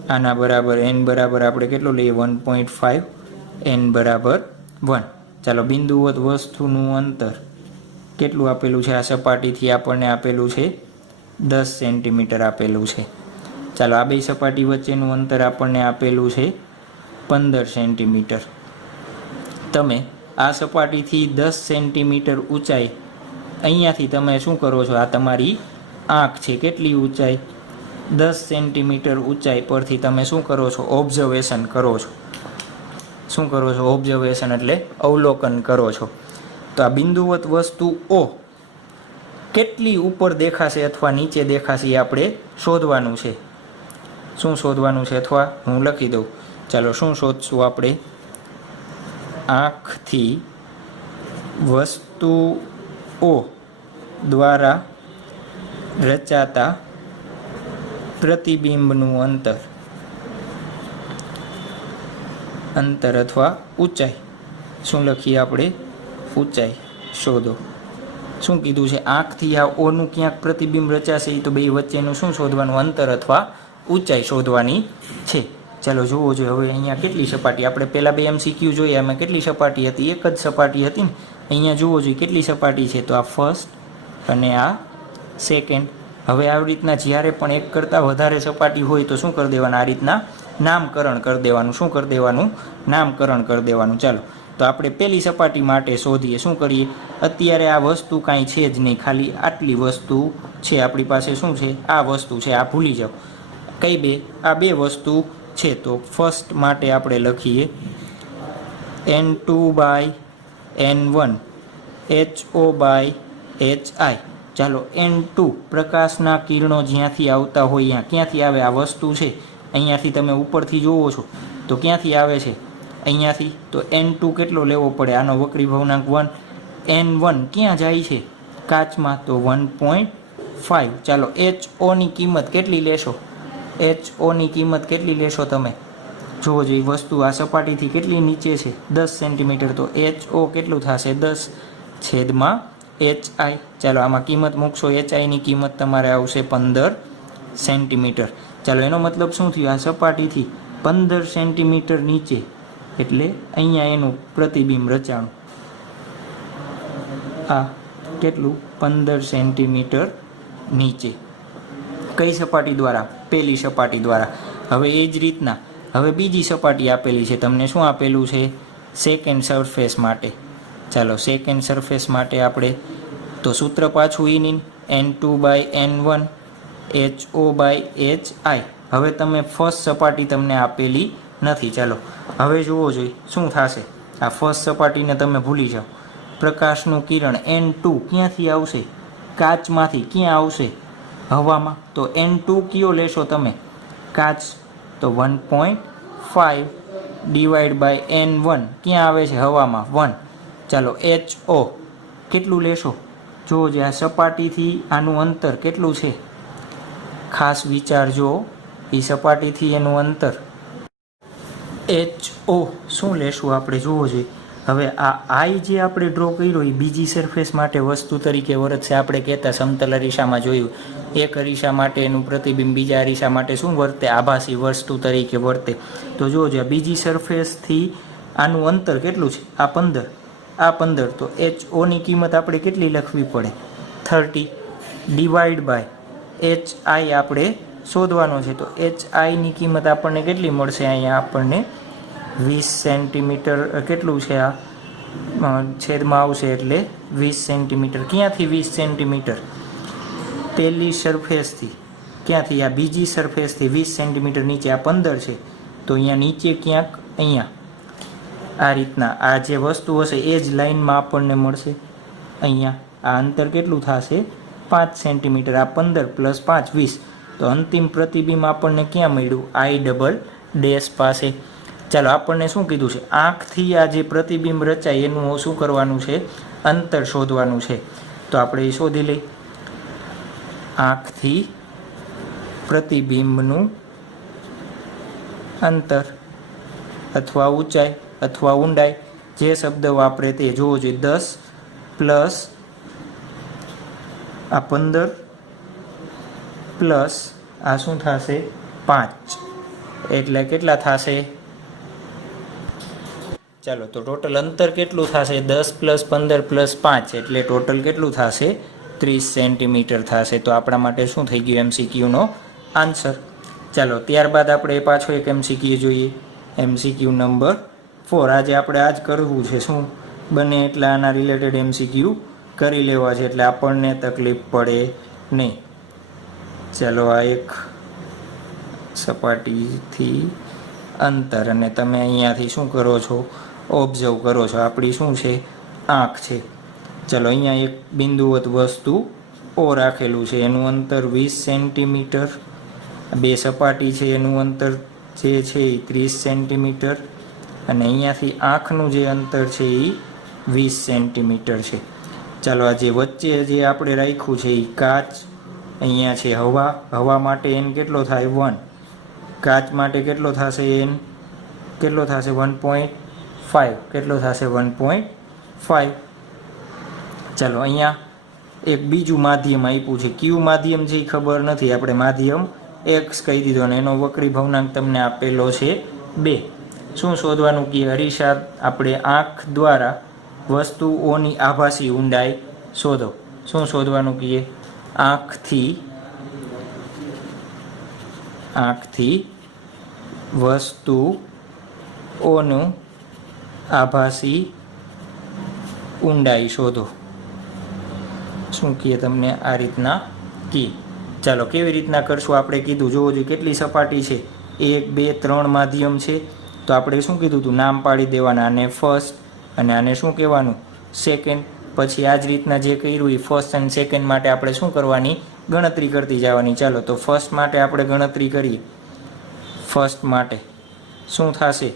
આના બરાબર n બરાબર આપણે કેટલું લઈએ? 1.5. n બરાબર 1. ચાલો બિંદુવત વસ્તુનું અંતર કેટલું આપેલું છે? આ સપાટીથી આપણને આપેલું છે 10 સેન્ટીમીટર આપેલું છે. ચાલો આ બે સપાટી વચ્ચેનું અંતર આપણને આપેલું છે 15 સેન્ટીમીટર. તમે આ સપાટીથી 10 સેન્ટીમીટર ઊંચાઈ અહીંયાથી તમે શું કરો છો? આ તમારી આંખ છે. કેટલી ઊંચાઈ? 10 સેન્ટીમીટર ઊંચાઈ પરથી તમે શું કરો છો? ઓબ્ઝર્વેશન કરો છો. શું કરો છો? ઓબ્ઝર્વેશન એટલે અવલોકન કરો છો. તો આ બિંદુવત વસ્તુ O કેટલી ઉપર દેખાશે અથવા નીચે દેખાશે એ આપણે શોધવાનું છે. શું શોધવાનું છે? અથવા હું લખી દઉં. ચાલો શું શોધશું આપણે? આંખથી વસ્તુઓ દ્વારા રચાતા પ્રતિબિંબનું અંતર અથવા ઊંચાઈ. શું લખીએ આપણે? ઊંચાઈ શોધો. શું કીધું છે? આંખથી આ ઓનું ક્યાંક પ્રતિબિંબ રચાશે, તો બે વચ્ચેનું શું શોધવાનું? અંતર અથવા ઊંચાઈ શોધવાની છે. ચાલો જુઓ જોઈએ હવે અહીંયા કેટલી સપાટી, આપણે પહેલાં 2 MCQ જોઈએ એમાં કેટલી સપાટી હતી, એક જ સપાટી હતી ને. અહીંયા જુઓ જોઈએ કેટલી સપાટી છે, તો આ ફર્સ્ટ અને આ સેકન્ડ. હવે આવી રીતના જ્યારે પણ એક કરતાં વધારે સપાટી હોય તો શું કરી દેવાનું, આ રીતના નામકરણ કરી દેવાનું. શું કરી દેવાનું, નામકરણ કરી દેવાનું. ચાલો તો આપણે પહેલી સપાટી માટે શોધીએ. શું કરીએ, અત્યારે આ વસ્તુ કાંઈ છે જ નહીં, ખાલી આટલી વસ્તુ છે આપણી પાસે. શું છે, આ વસ્તુ છે, આ ભૂલી જાઓ. કઈ બે, આ બે વસ્તુ છે. તો ફર્સ્ટ માટે આપણે લખીએ N2/N1 HO/HI. ચાલો N2 પ્રકાશના કિરણો જ્યાંથી આવતા હોય ત્યાં ક્યાંથી આવે, આ વસ્તુ છે અહીંયાથી તમે ઉપરથી જોવો છો તો ક્યાંથી આવે છે, અહીંયાથી. તો N2 કેટલો લેવો પડે, આનો વક્રી ભવનાંક 1. N1 ક્યાં જાય છે, કાચમાં, તો 1.5. ચાલો HOની કિંમત કેટલી લેશો, HOની કિંમત કેટલી લેશો તમે જુઓ જોઈએ. વસ્તુ આ સપાટીથી કેટલી નીચે છે, 10 સેન્ટીમીટર. તો HO કેટલું થશે, 10/HI. ચાલો આમાં કિંમત મૂકશો, HIની કિંમત તમારે આવશે 15 સેન્ટીમીટર. ચાલો એનો મતલબ શું થયું, આ સપાટીથી 15 સેન્ટીમીટર નીચે, એટલે અહીંયા એનું પ્રતિબિંબ રચાણું. આ કેટલું, 15 સેન્ટીમીટર નીચે. કઈ સપાટી દ્વારા, પહેલી સપાટી દ્વારા. હવે એ જ રીતના હવે બીજી સપાટી આપેલી છે તમને. શું આપેલું છે, સેકન્ડ સરફેસ માટે. ચાલો સેકન્ડ સરફેસ માટે આપણે તો સૂત્ર પાછું N2/N1 HO/HI. હવે તમે ફર્સ્ટ સપાટી તમને આપેલી નથી. ચાલો હવે જુઓ જોઈએ શું થશે. આ ફર્સ્ટ સપાટીને તમે ભૂલી જાઓ. પ્રકાશનું કિરણ N2 ક્યાંથી આવશે, કાચમાંથી. ક્યાં આવશે, હવામાં. તો N2 કયો લેશો તમે, કાચ. તો 1.5 / N1 ક્યાં આવે છે, હવામાં, 1. ચાલો HO કેટલું લેશો, જુઓ જે આ સપાટીથી આનું અંતર કેટલું છે, ખાસ વિચારજો. એ સપાટીથી એનું અંતર HO શું લેશું આપણે જુઓ જોઈએ. હવે આ I જે આપણે ડ્રો કર્યો એ બીજી સરફેસ માટે વસ્તુ તરીકે વર્તશે. આપણે કહેતા સમતલ અરીસામાં જોયું, એક અરીસા માટે એનું પ્રતિબિંબ બીજા અરીસા માટે શું વર્તે, આભાસી વસ્તુ તરીકે વર્તે. તો જોજો બીજી સરફેસથી આનું અંતર કેટલું છે, આ 15. આ 15. તો HOની કિંમત આપણે કેટલી લખવી પડે, 30 / HI આપણે શોધવાનો છે. તો HIની કિંમત આપણને કેટલી મળશે, અહીંયા આપણને 20 સેન્ટીમીટર કેટલું છે, આ છેદમાં આવશે એટલે 20 સેન્ટીમીટર. ક્યાંથી 20 સેન્ટીમીટર, પહેલી સરફેસથી. ક્યાંથી, આ બીજી સરફેસથી 20 સેન્ટીમીટર નીચે. આ 15 છે તો અહીંયા નીચે ક્યાંક, અહીંયા આ રીતના આ જે વસ્તુ હશે એ જ લાઇનમાં આપણને મળશે. અહીંયા આ અંતર કેટલું થશે, 5 સેન્ટીમીટર. આ 15 + 5 20. તો અંતિમ પ્રતિબિંબ આપણને ક્યાં મળ્યું, I" પાસે. ચાલો આપણને શું કીધું છે, આંખથી આ જે પ્રતિબિંબ રચાય એનું શું કરવાનું છે, અંતર શોધવાનું છે. તો આપણે એ શોધી લઈએ. આંખથી પ્રતિબિંબનું અંતર અથવા ઊંચાઈ અથવા ઊંડાઈ, જે શબ્દ વાપરે તે જોવો જોઈએ. 10 પ્લસ આ 15 પ્લસ આ શું થશે, 5. એટલે કેટલા થશે, ચાલો તો ટોટલ અંતર કેટલું થશે, 10 + 15 + 5 એટલે ટોટલ કેટલું થશે, 30 સેન્ટીમીટર થશે. તો આપણા માટે શું થઈ ગયું, MCQનો આન્સર. ચાલો ત્યારબાદ આપણે પાછો એક MCQ જોઈએ, MCQ નંબર 4. આજે આપણે આ જ કરવું છે, શું બને એટલે આના રિલેટેડ MCQ કરી લેવા છે એટલે આપણને તકલીફ પડે નહીં. ચાલો આ એક સપાટીથી અંતર અને તમે અહીંયાથી શું કરો છો, ઓબ્ઝર્વ કરો છો. આપણી શું છે, આંખ છે. ચાલો અહીંયા એક બિંદુવત વસ્તુ O રાખેલું છે, એનું અંતર 20 સેન્ટીમીટર. બે સપાટી છે એનું અંતર જે છે એ 30 સેન્ટીમીટર અને અહીંયાથી આંખનું જે અંતર છે એ 20 સેન્ટીમીટર છે. ચાલો આ જે વચ્ચે જે આપણે રાખ્યું છે એ કાચ, અહીંયા છે હવા માટે n કેટલો થાય, 1. કાચ માટે કેટલો થશે, n કેટલો થશે, 1.5. કેટલો થશે, 1.5. ચાલો અહીંયા એક બીજું માધ્યમ આપ્યું છે, કયું માધ્યમ છે એ ખબર નથી, આપણે માધ્યમ એક્સ કહી દીધો અને એનો વક્રી ભવનાંક તમને આપેલો છે 2. શું શોધવાનું કે હરીશા આપણે આંખ દ્વારા વસ્તુઓની આભાસી ઊંડાઈ શોધો. શું શોધવાનું કહીએ? આંખથી વસ્તુઓનું આભાસી ઊંડાઈ શોધો. શું કહીએ તમને આ રીતના કી. ચાલો કેવી રીતના કરશું આપણે કીધું. જોવો જોઈએ કેટલી સપાટી છે, 1 2 3 માધ્યમ છે. તો આપણે શું કીધું હતું? નામ પાડી દેવાના. આને ફર્સ્ટ અને આને શું કહેવાનું? સેકન્ડ. પછી આ જ રીતના જે કર્યું એ ફર્સ્ટ અને સેકન્ડ માટે આપણે શું કરવાની? ગણતરી કરતી જવાની. ચાલો તો ફર્સ્ટ માટે આપણે ગણતરી કરીએ. ફર્સ્ટ માટે શું થશે?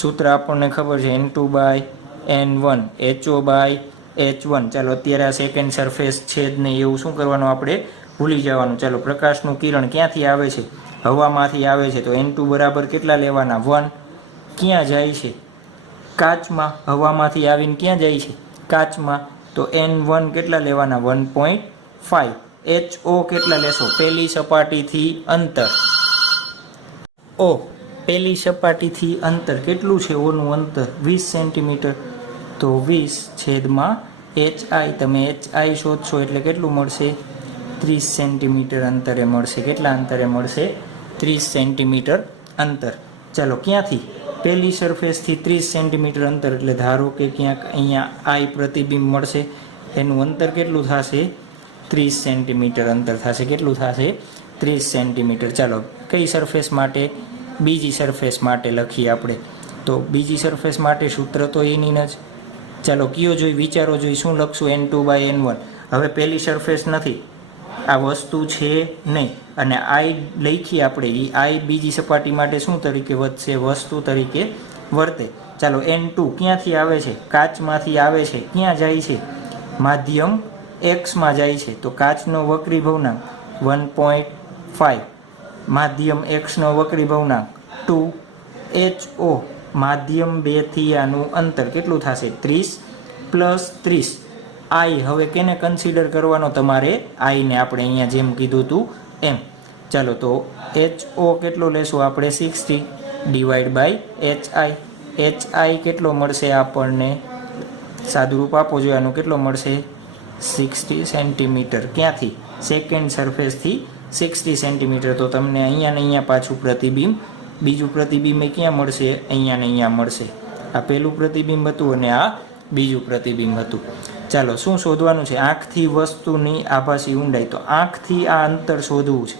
સૂત્ર આપણને ખબર છે N2/N1 HO/H1. ચાલો અત્યારે આ સેકન્ડ સરફેસ છે જ નહીં એવું શું કરવાનું? આપણે ભૂલી જવાનું. ચાલો પ્રકાશનું કિરણ ક્યાંથી આવે છે? હવામાંથી આવે છે. તો N2 બરાબર કેટલા લેવાના? 1. ક્યાં જાય છે? કાચમાં. હવામાંથી આવીને ક્યાં જાય છે? કાચમાં. તો N1 કેટલા લેવાના? 1.5. HO કેટલા લેશો? પહેલી સપાટીથી અંતર. પહેલી સપાટીથી અંતર કેટલું છે? ઓનું અંતર 20 સેન્ટીમીટર. તો 20/HI. તમે HI શોધશો એટલે કેટલું મળશે? 30 સેન્ટીમીટર અંતરે મળશે. કેટલા અંતરે મળશે? 30 સેન્ટીમીટર અંતર. ચાલો ક્યાંથી? પહેલી સરફેસથી 30 સેન્ટીમીટર અંતર. એટલે ધારો કે ક્યાંક અહીંયા I પ્રતિબિંબ મળશે. એનું અંતર કેટલું થશે? 30 સેન્ટીમીટર અંતર થશે. કેટલું થશે? 30 સેન્ટીમીટર. ચાલો કઈ સરફેસ માટે? બીજી સરફેસ માટે લખીએ આપણે. તો બીજી સરફેસ માટે સૂત્ર તો એની જ. ચાલો કયો જોઈ? વિચારો જોઈ. શું લખશું? N2/N1. હવે પહેલી સરફેસ નથી, આ વસ્તુ છે નહીં, અને I લખીએ આપણે. એ I બીજી સપાટી માટે શું તરીકે વધશે? વસ્તુ તરીકે વર્તે. ચાલો N2 ક્યાંથી આવે છે? કાચમાંથી આવે છે. ક્યાં જાય છે? માધ્યમ Xમાં જાય છે. તો કાચનો વક્રી ભવનાંક 1.5. માધ્યમ Xનો વક્રી ભવનાંક 2. HO માધ્યમ 2 થી આનું અંતર કેટલું થશે? 30 + 30. I હવે કેને કન્સિડર કરવાનો? તમારે I ને આપણે અહીંયા જેમ કીધું હતું એમ. ચાલો તો HO કેટલો લેશું આપણે? 60 / HI. HI કેટલો મળશે આપણને? સાદુરૂપ આપો જોઈએ આનું. કેટલો મળશે? 60 સેન્ટીમીટર. ક્યાંથી? સેકન્ડ સરફેસથી 60 સેન્ટીમીટર. તો તમને અહીંયા ને અહીંયા પાછું પ્રતિબિંબ, બીજું પ્રતિબિંબ એ ક્યાં મળશે? અહીંયા ને અહીંયા મળશે. આ પહેલું પ્રતિબિંબ હતું અને આ બીજું પ્રતિબિંબ હતું. ચાલો શું શોધવાનું છે? આંખથી વસ્તુની આભાસી ઊંડાઈ. તો આંખથી આ અંતર શોધવું છે.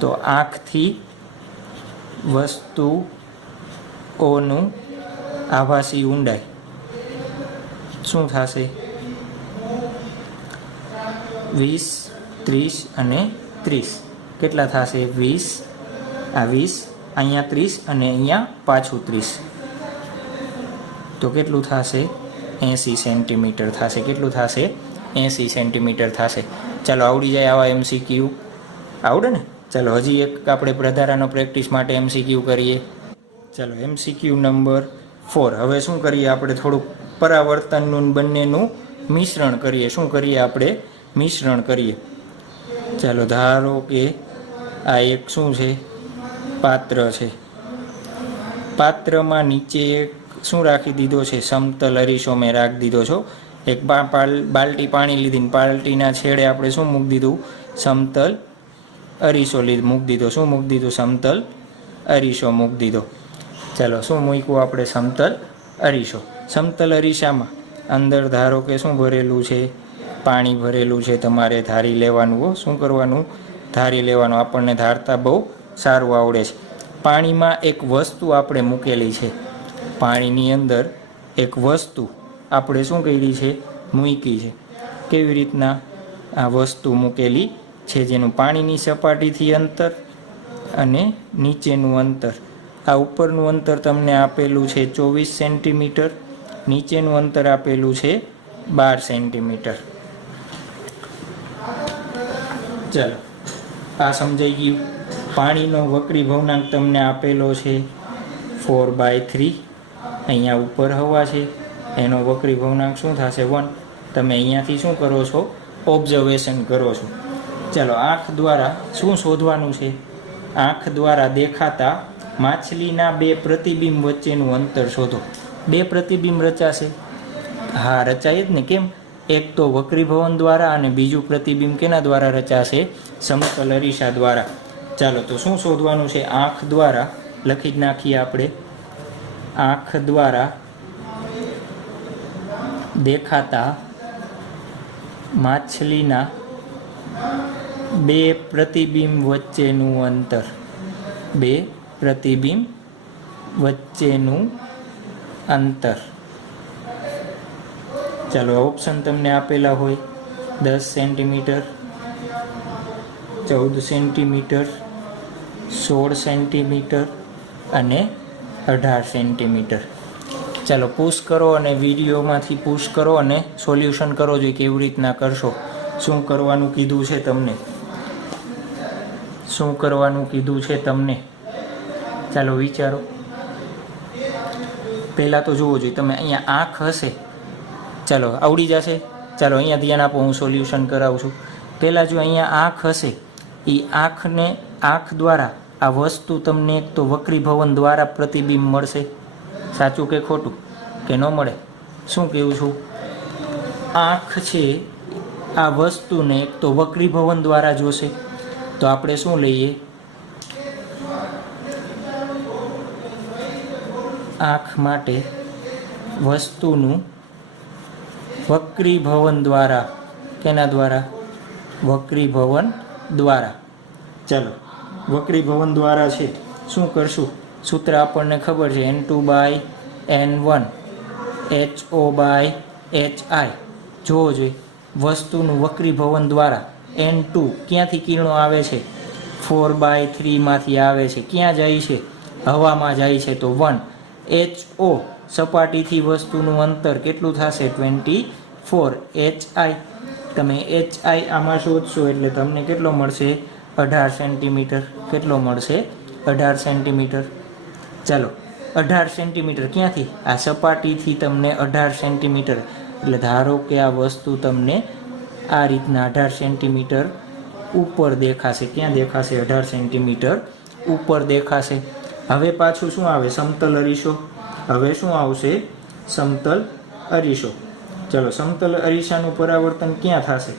તો આંખથી વસ્તુઓનું આભાસી ઊંડાઈ શું થશે? 20, 30 અને 30. કેટલા થશે? 20, આ 20, અહીંયા 30 અને અહીંયા પાછું 30. તો કેટલું થશે? 80 સેન્ટીમીટર થશે. કેટલું થશે? 80 સેન્ટીમીટર થશે. ચાલો આવડી જાય આવા MCQ? આવડે ને? ચાલો હજી એક આપણે પ્રધારાનો પ્રેક્ટિસ માટે MCQ કરીએ. ચાલો MCQ નંબર 4. હવે શું કરીએ આપણે? થોડુંક પરાવર્તનનું બંનેનું મિશ્રણ કરીએ. શું કરીએ આપણે? મિશ્રણ કરીએ. ચાલો ધારો કે આ એક શું છે? પાત્ર છે. પાત્રમાં નીચે એક શું રાખી દીધો છે? સમતલ અરીસો મેં રાખી દીધો છો. એક બાલટી પાણી લીધી, બાલટીના છેડે આપણે શું મૂકી દીધું? સમતલ અરીસો મૂકી દીધો. શું મૂકી દીધું? સમતલ અરીસો મૂકી દીધો. ચાલો શું મૂક્યું આપણે? સમતલ અરીસો. સમતલ અરીસામાં અંદર ધારો કે શું ભરેલું છે? પાણી ભરેલું છે. તમારે ધારી લેવાનું હો. શું કરવાનું? ધારી લેવાનું. આપણને ધારતા બહુ સારું આવડે છે. પાણીમાં એક વસ્તુ આપણે મૂકેલી છે. પાણીની અંદર એક વસ્તુ આપણે શું કરી છે? મૂકી છે. કેવી રીતના? આ વસ્તુ મૂકેલી છે જેનું પાણીની સપાટીથી અંતર અને નીચેનું અંતર. આ ઉપરનું અંતર તમને આપેલું છે 24 સેન્ટીમીટર. નીચેનું અંતર આપેલું છે 12 સેન્ટીમીટર. ચાલો આ સમજાઈ ગયું. પાણીનો વક્રી ભવનાંક તમને આપેલો છે 4/3. અહીંયા ઉપર હવા છે, એનો વક્રી ભવનાંક શું થશે? 1. તમે અહીંયાથી શું કરો છો? ઓબ્ઝર્વેશન કરો છો. ચાલો આંખ દ્વારા શું શોધવાનું છે? આંખ દ્વારા દેખાતા માછલીના બે પ્રતિબિંબ વચ્ચેનું અંતર શોધો. બે પ્રતિબિંબ રચાશે? હા, રચાય જ ને. કેમ? એક તો વક્રીભવન દ્વારા અને બીજું પ્રતિબિંબ કેના દ્વારા રચાશે? સમતલ અરીસા દ્વારા. ચાલો, તો શું શોધવાનું છે? આંખ દ્વારા લખી જ નાખીએ આપણે. આંખ દ્વારા દેખાતા માછલીના બે પ્રતિબિંબ વચ્ચેનું અંતર. બે પ્રતિબિંબ વચ્ચેનું અંતર. ચાલો, ઓપ્શન તમને આપેલા હોય 10 સેન્ટીમીટર, 14 સેન્ટીમીટર, 16 સેન્ટીમીટર અને 18 સેન્ટીમીટર. ચાલો, પુશ કરો અને વિડીયોમાંથી પુશ કરો અને સોલ્યુશન કરો. જોઈએ કેવી રીતના કરશો. શું કરવાનું કીધું છે તમને? શું કરવાનું કીધું છે તમને? ચાલો વિચારો. પહેલાં તો જોવો જોઈએ તમે. અહીંયા આંખ હશે, ચાલો આવડી જશે. ચાલો અહીંયા ધ્યાન આપો, હું સોલ્યુશન કરાવું છું. પહેલાં જો અહીંયા આંખ હશે, એ આંખ દ્વારા આ વસ્તુ તમને એક તો વક્રીભવન દ્વારા પ્રતિબિંબ મળશે. સાચું કે ખોટું? કે ન મળે? શું કહેવું છું? આંખ છે આ વસ્તુને એક તો વક્રીભવન દ્વારા જોશે. તો આપણે શું લઈએ? આંખ માટે વસ્તુનું વક્રીભવન દ્વારા. કેના દ્વારા? વક્રીભવન દ્વારા. ચાલો, વક્રીભવન દ્વારા છે. શું કરશું? સૂત્ર આપણને ખબર છે, N2/N1 HO/HI. જોવો જોઈએ વસ્તુનું વક્રીભવન દ્વારા. N2 ક્યાંથી કિરણો આવે છે? 4/3 માંથી આવે છે. ક્યાં જાય છે? હવામાં જાય છે. તો 1. HO સપાટીથી વસ્તુનું અંતર કેટલું થશે? 24. HI તમે HI આમાં શોધશો એટલે તમને કેટલો મળશે? 18 સેન્ટીમીટર. કેટલો મળશે? 18 સેન્ટીમીટર. ચાલો, 18 સેન્ટીમીટર ક્યાંથી? આ સપાટીથી તમને 18 સેન્ટીમીટર. એટલે ધારો કે આ વસ્તુ તમને આ રીતના 18 સેન્ટીમીટર ઉપર દેખાશે. ક્યાં દેખાશે? 18 સેન્ટીમીટર ઉપર દેખાશે. હવે પાછું શું આવે? સમતલ અરીસો. હવે શું આવશે? સમતલ અરીસો. ચલો, સમતલ અરીસાનું પરાવર્તન ક્યાં થશે?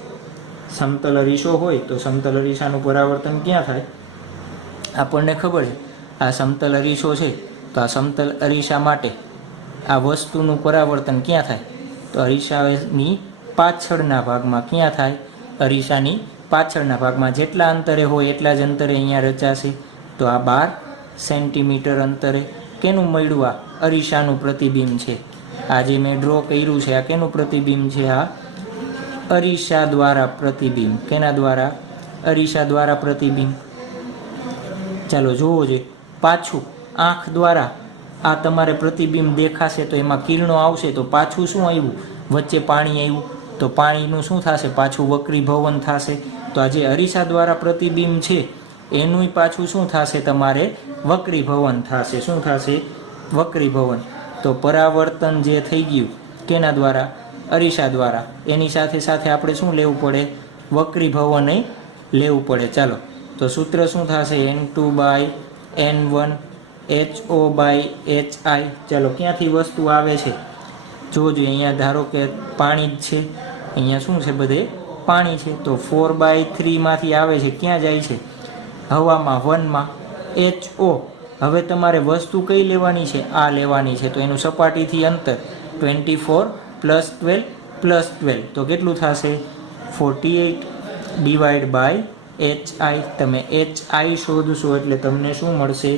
સમતલ અરીસો હોય તો સમતલ અરીસાનું પરાવર્તન ક્યાં થાય? આપણને ખબર છે આ સમતલ અરીસો છે, તો આ સમતલ અરીસા માટે આ વસ્તુનું પરાવર્તન ક્યાં થાય? તો અરીસાની પાછળના ભાગમાં. ક્યાં થાય? અરીસાની પાછળના ભાગમાં. જેટલા અંતરે હોય એટલા જ અંતરે અહીંયા રચાશે. તો આ 12 સેન્ટીમીટર અંતરે. કેનું મળ્યું? આ અરીસાનું પ્રતિબિંબ છે. આ જે મેં ડ્રો કર્યું છે, આ કેનું પ્રતિબિંબ છે? આ અરીસા દ્વારા પ્રતિબિંબ. કેના દ્વારા? અરીસા દ્વારા પ્રતિબિંબ. ચાલો જોવો જોઈએ. પાછું આંખ દ્વારા આ તમારે પ્રતિબિંબ દેખાશે તો એમાં કિરણો આવશે. તો પાછું શું આવ્યું? વચ્ચે પાણી આવ્યું. તો પાણીનું શું થશે? પાછું વક્રીભવન થશે. તો આ જે અરીસા દ્વારા પ્રતિબિંબ છે એનું પાછું શું થશે? તમારે વક્રીભવન થશે. શું થશે? વક્રીભવન. તો પરાવર્તન જે થઈ ગયું કેના દ્વારા? અરીસા દ્વારા. એની સાથે સાથે આપણે શું લેવું પડે? વક્રીભવન લેવું પડે. ચાલો, તો સૂત્ર શું થશે? N2/N1 HO/HI. ચાલો, ક્યાંથી વસ્તુ આવે છે? જોજો અહીંયા ધારો કે પાણી જ છે. અહીંયા શું છે? બધે પાણી છે. તો 4/3 માંથી આવે છે. ક્યાં જાય છે? હવામાં. 1માં HO. હવે તમારે વસ્તુ કઈ લેવાની છે? આ લેવાની છે. તો એનું સપાટીથી અંતર 24 + 12 + 12. તો કેટલું થશે? 48 / HI. તમે HI શોધશો એટલે તમને શું મળશે?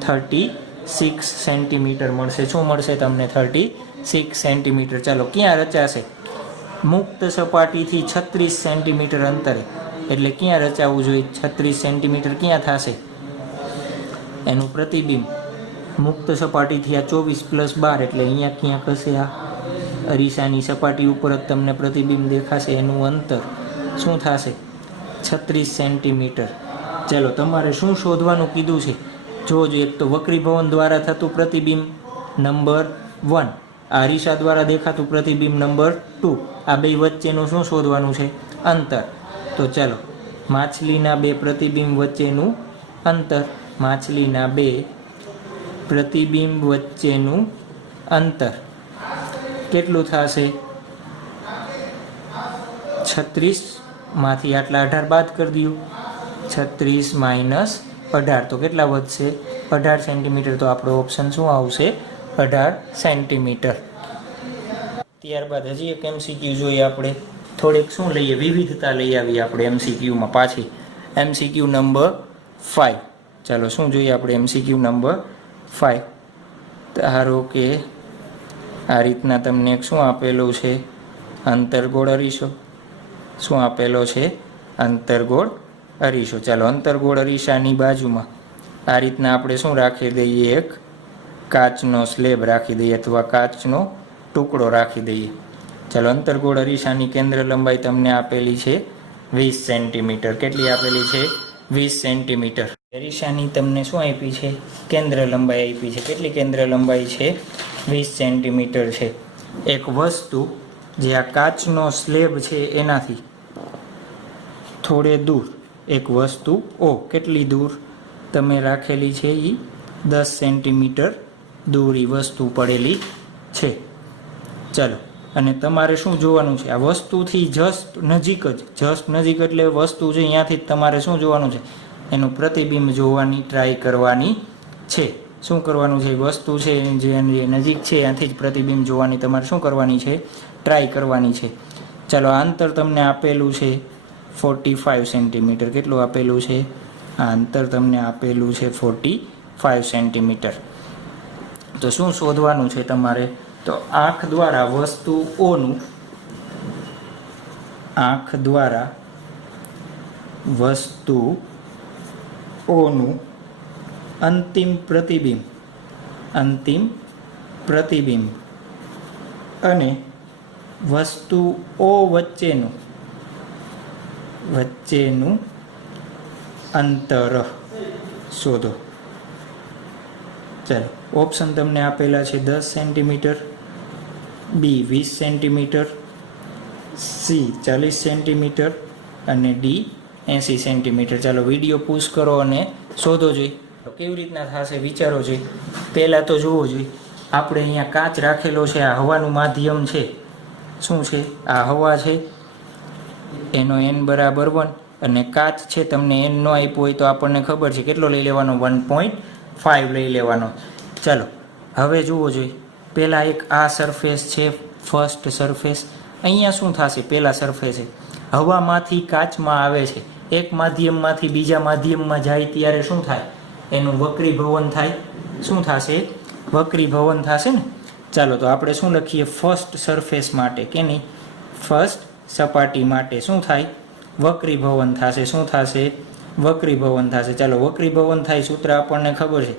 36 સેન્ટીમીટર મળશે. શું મળશે તમને? 36 સેન્ટીમીટર. ચાલો, ક્યાં રચાશે? મુક્ત સપાટીથી 36 સેન્ટીમીટર અંતરે. એટલે ક્યાં રચાવવું જોઈએ? 36 સેન્ટીમીટર ક્યાં થશે? એનું પ્રતિબિંબ મુક્ત સપાટીથી આ 24 + 12 એટલે અહીંયા ક્યાંક હશે. આ અરીસાની સપાટી ઉપર જ તમને પ્રતિબિંબ દેખાશે. એનું અંતર શું થશે? 36 સેન્ટીમીટર. ચાલો, તમારે શું શોધવાનું કીધું છે? જોજો. એક તો વક્રીભવન દ્વારા થતું પ્રતિબિંબ નંબર 1, આ અરીસા દ્વારા દેખાતું પ્રતિબિંબ નંબર 2. આ બે વચ્ચેનું શું શોધવાનું છે? અંતર. તો ચાલો, માછલીના બે પ્રતિબિંબ વચ્ચેનું અંતર, માછલીના બે પ્રતિબિંબ વચ્ચેનું અંતર કેટલું થશે? 36 માંથી આટલા 18 બાદ કરી દો. 36 માઇનસ 18 તો કેટલા વધશે? 18 સેન્ટીમીટર. તો આપણો ઓપ્શન શું આવશે? 18 સેન્ટીમીટર. ત્યારબાદ હજી એક MCQ જોઈએ આપણે. થોડીક શું લઈએ? વિવિધતા લઈ આવીએ આપણે MCQમાં પાછી. MCQ number 5. ચાલો શું જોઈએ આપણે MCQ નંબર 5? ધારો કે આ રીતના તમને એક શું આપેલું છે? અંતર્ગોળ અરીસો. શું આપેલો છે? અંતર્ગોળ અરીસો. ચાલો અંતર્ગોળ અરીસાની બાજુમાં આ રીતના આપણે શું રાખી દઈએ? એક કાચનો સ્લેબ રાખી દઈએ અથવા કાચનો ટુકડો રાખી દઈએ. ચાલો અંતર્ગોળ અરીસાની કેન્દ્ર લંબાઈ તમને આપેલી છે 20 સેન્ટીમીટર. કેટલી આપેલી છે? 20 સેન્ટીમીટર. અરીસાની તમને શું આપી છે? કેન્દ્ર લંબાઈ આપી છે. કેટલી કેન્દ્ર લંબાઈ છે? 20 સેન્ટીમીટર છે. એક વસ્તુ જે આ કાચનો સ્લેબ છે એનાથી થોડે દૂર એક વસ્તુ કેટલી દૂર તમે રાખેલી છે? એ 10 સેન્ટીમીટર દૂર એ વસ્તુ પડેલી છે. ચાલો, અને તમારે શું જોવાનું છે? આ વસ્તુથી જસ્ટ નજીક એટલે વસ્તુ છે અહીંયાથી જ તમારે શું જોવાનું છે? એનું પ્રતિબિંબ જોવાની ટ્રાય કરવાની છે. શું કરવાનું છે? વસ્તુ છે જે નજીક છે ત્યાંથી જ પ્રતિબિંબ જોવાની તમારે શું કરવાની છે? ટ્રાય કરવાની છે. ચાલો, આ અંતર તમને આપેલું છે 45 સેન્ટીમીટર. કેટલું આપેલું છે? આ અંતર તમને આપેલું છે 45 સેન્ટીમીટર. તો શું શોધવાનું છે તમારે? તો આંખ દ્વારા વસ્તુઓનું અંતિમ પ્રતિબિંબ અને વસ્તુઓ વચ્ચેનું અંતર શોધો. ચાલો, ઓપ્શન તમને આપેલા છે 10 સેન્ટીમીટર, બી 20 સેન્ટીમીટર, સી 40 સેન્ટીમીટર અને ડી 80 સેન્ટીમીટર. ચાલો વિડીયો પુશ કરો અને શોધો જોઈએ. કેવી રીતના થશે વિચારો જોઈએ. પહેલાં તો જોવો જોઈએ, આપણે અહીંયા કાચ રાખેલો છે. આ હવાનું માધ્યમ છે. શું છે? આ હવા છે. એનો n બરાબર 1 અને કાચ છે. તમને n નો આપ્યો હોય તો આપણને ખબર છે કેટલો લઈ લેવાનો? 1.5 લઈ લેવાનો. ચાલો હવે જુઓ જોઈએ. પહેલાં એક આ સરફેસ છે, ફર્સ્ટ સરફેસ. અહીંયા શું થશે? પહેલાં સરફેસ છે હવામાંથી કાચમાં આવે છે. એક માધ્યમમાંથી બીજા માધ્યમમાં જાય ત્યારે શું થાય? એનું વક્રીભવન થાય. શું થશે? વક્રીભવન થશે ને. ચાલો તો આપણે શું લખીએ? ફર્સ્ટ સરફેસ માટે કે નહીં? ફર્સ્ટ સપાટી માટે શું થાય? વક્રીભવન થશે. શું થશે? વક્રીભવન થશે. ચાલો વક્રીભવન થાય સૂત્ર આપણને ખબર છે,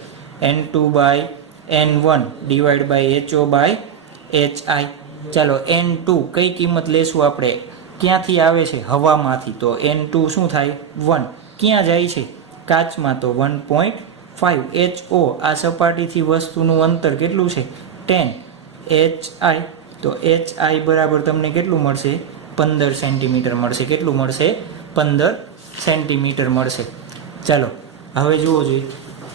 N2/N1 ડિવાઈડ બાય HO/HI. ચાલો N2 કઈ કિંમત લેશું આપણે? ક્યાંથી આવે છે? હવામાંથી. તો N2 શું થાય? 1. ક્યાં જાય છે? કાચમાં. તો 1.5. HO આ સપાટીથી વસ્તુનું અંતર કેટલું છે? 10. HI તો HI બરાબર તમને કેટલું મળશે? 15 સેન્ટીમીટર મળશે. કેટલું મળશે? 15 સેન્ટીમીટર મળશે. ચાલો હવે જુઓ જોઈએ,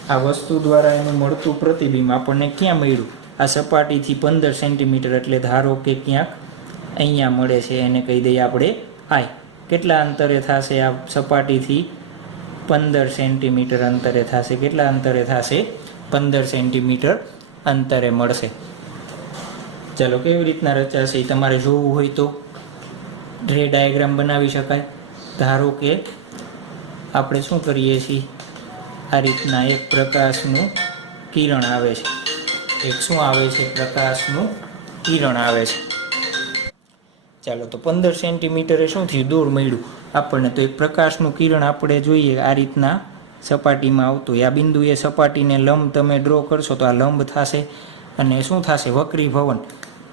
આ વસ્તુ દ્વારા એનું મળતું પ્રતિબિંબ આપણને ક્યાં મળ્યું? આ સપાટીથી 15 સેન્ટીમીટર એટલે ધારો કે ક્યાંક અહીંયા મળે છે. એને કહી દઈએ આપણે I. કેટલા અંતરે થશે? આ સપાટીથી 15 સેન્ટીમીટર અંતરે થશે. કેટલા અંતરે થશે? 15 સેન્ટીમીટર અંતરે મળશે. ચાલો કેવી રીતના રચાશે તમારે જોવું હોય તો રે ડાયાગ્રામ બનાવી શકાય. ધારો કે આપણે શું કરીએ છીએ? આ રીતના એક પ્રકાશનું કિરણ આવે છે. એક શું આવે છે? પ્રકાશનું કિરણ આવે છે. ચાલો તો 15 સેન્ટીમીટરે શું થયું? દૂર મળ્યું આપણને. તો એક પ્રકાશનું કિરણ આપણે જોઈએ આ રીતના સપાટીમાં આવતું. આ બિંદુએ સપાટીને લંબ તમે ડ્રો કરશો તો આ લંબ થશે અને શું થશે? વક્રીભવન.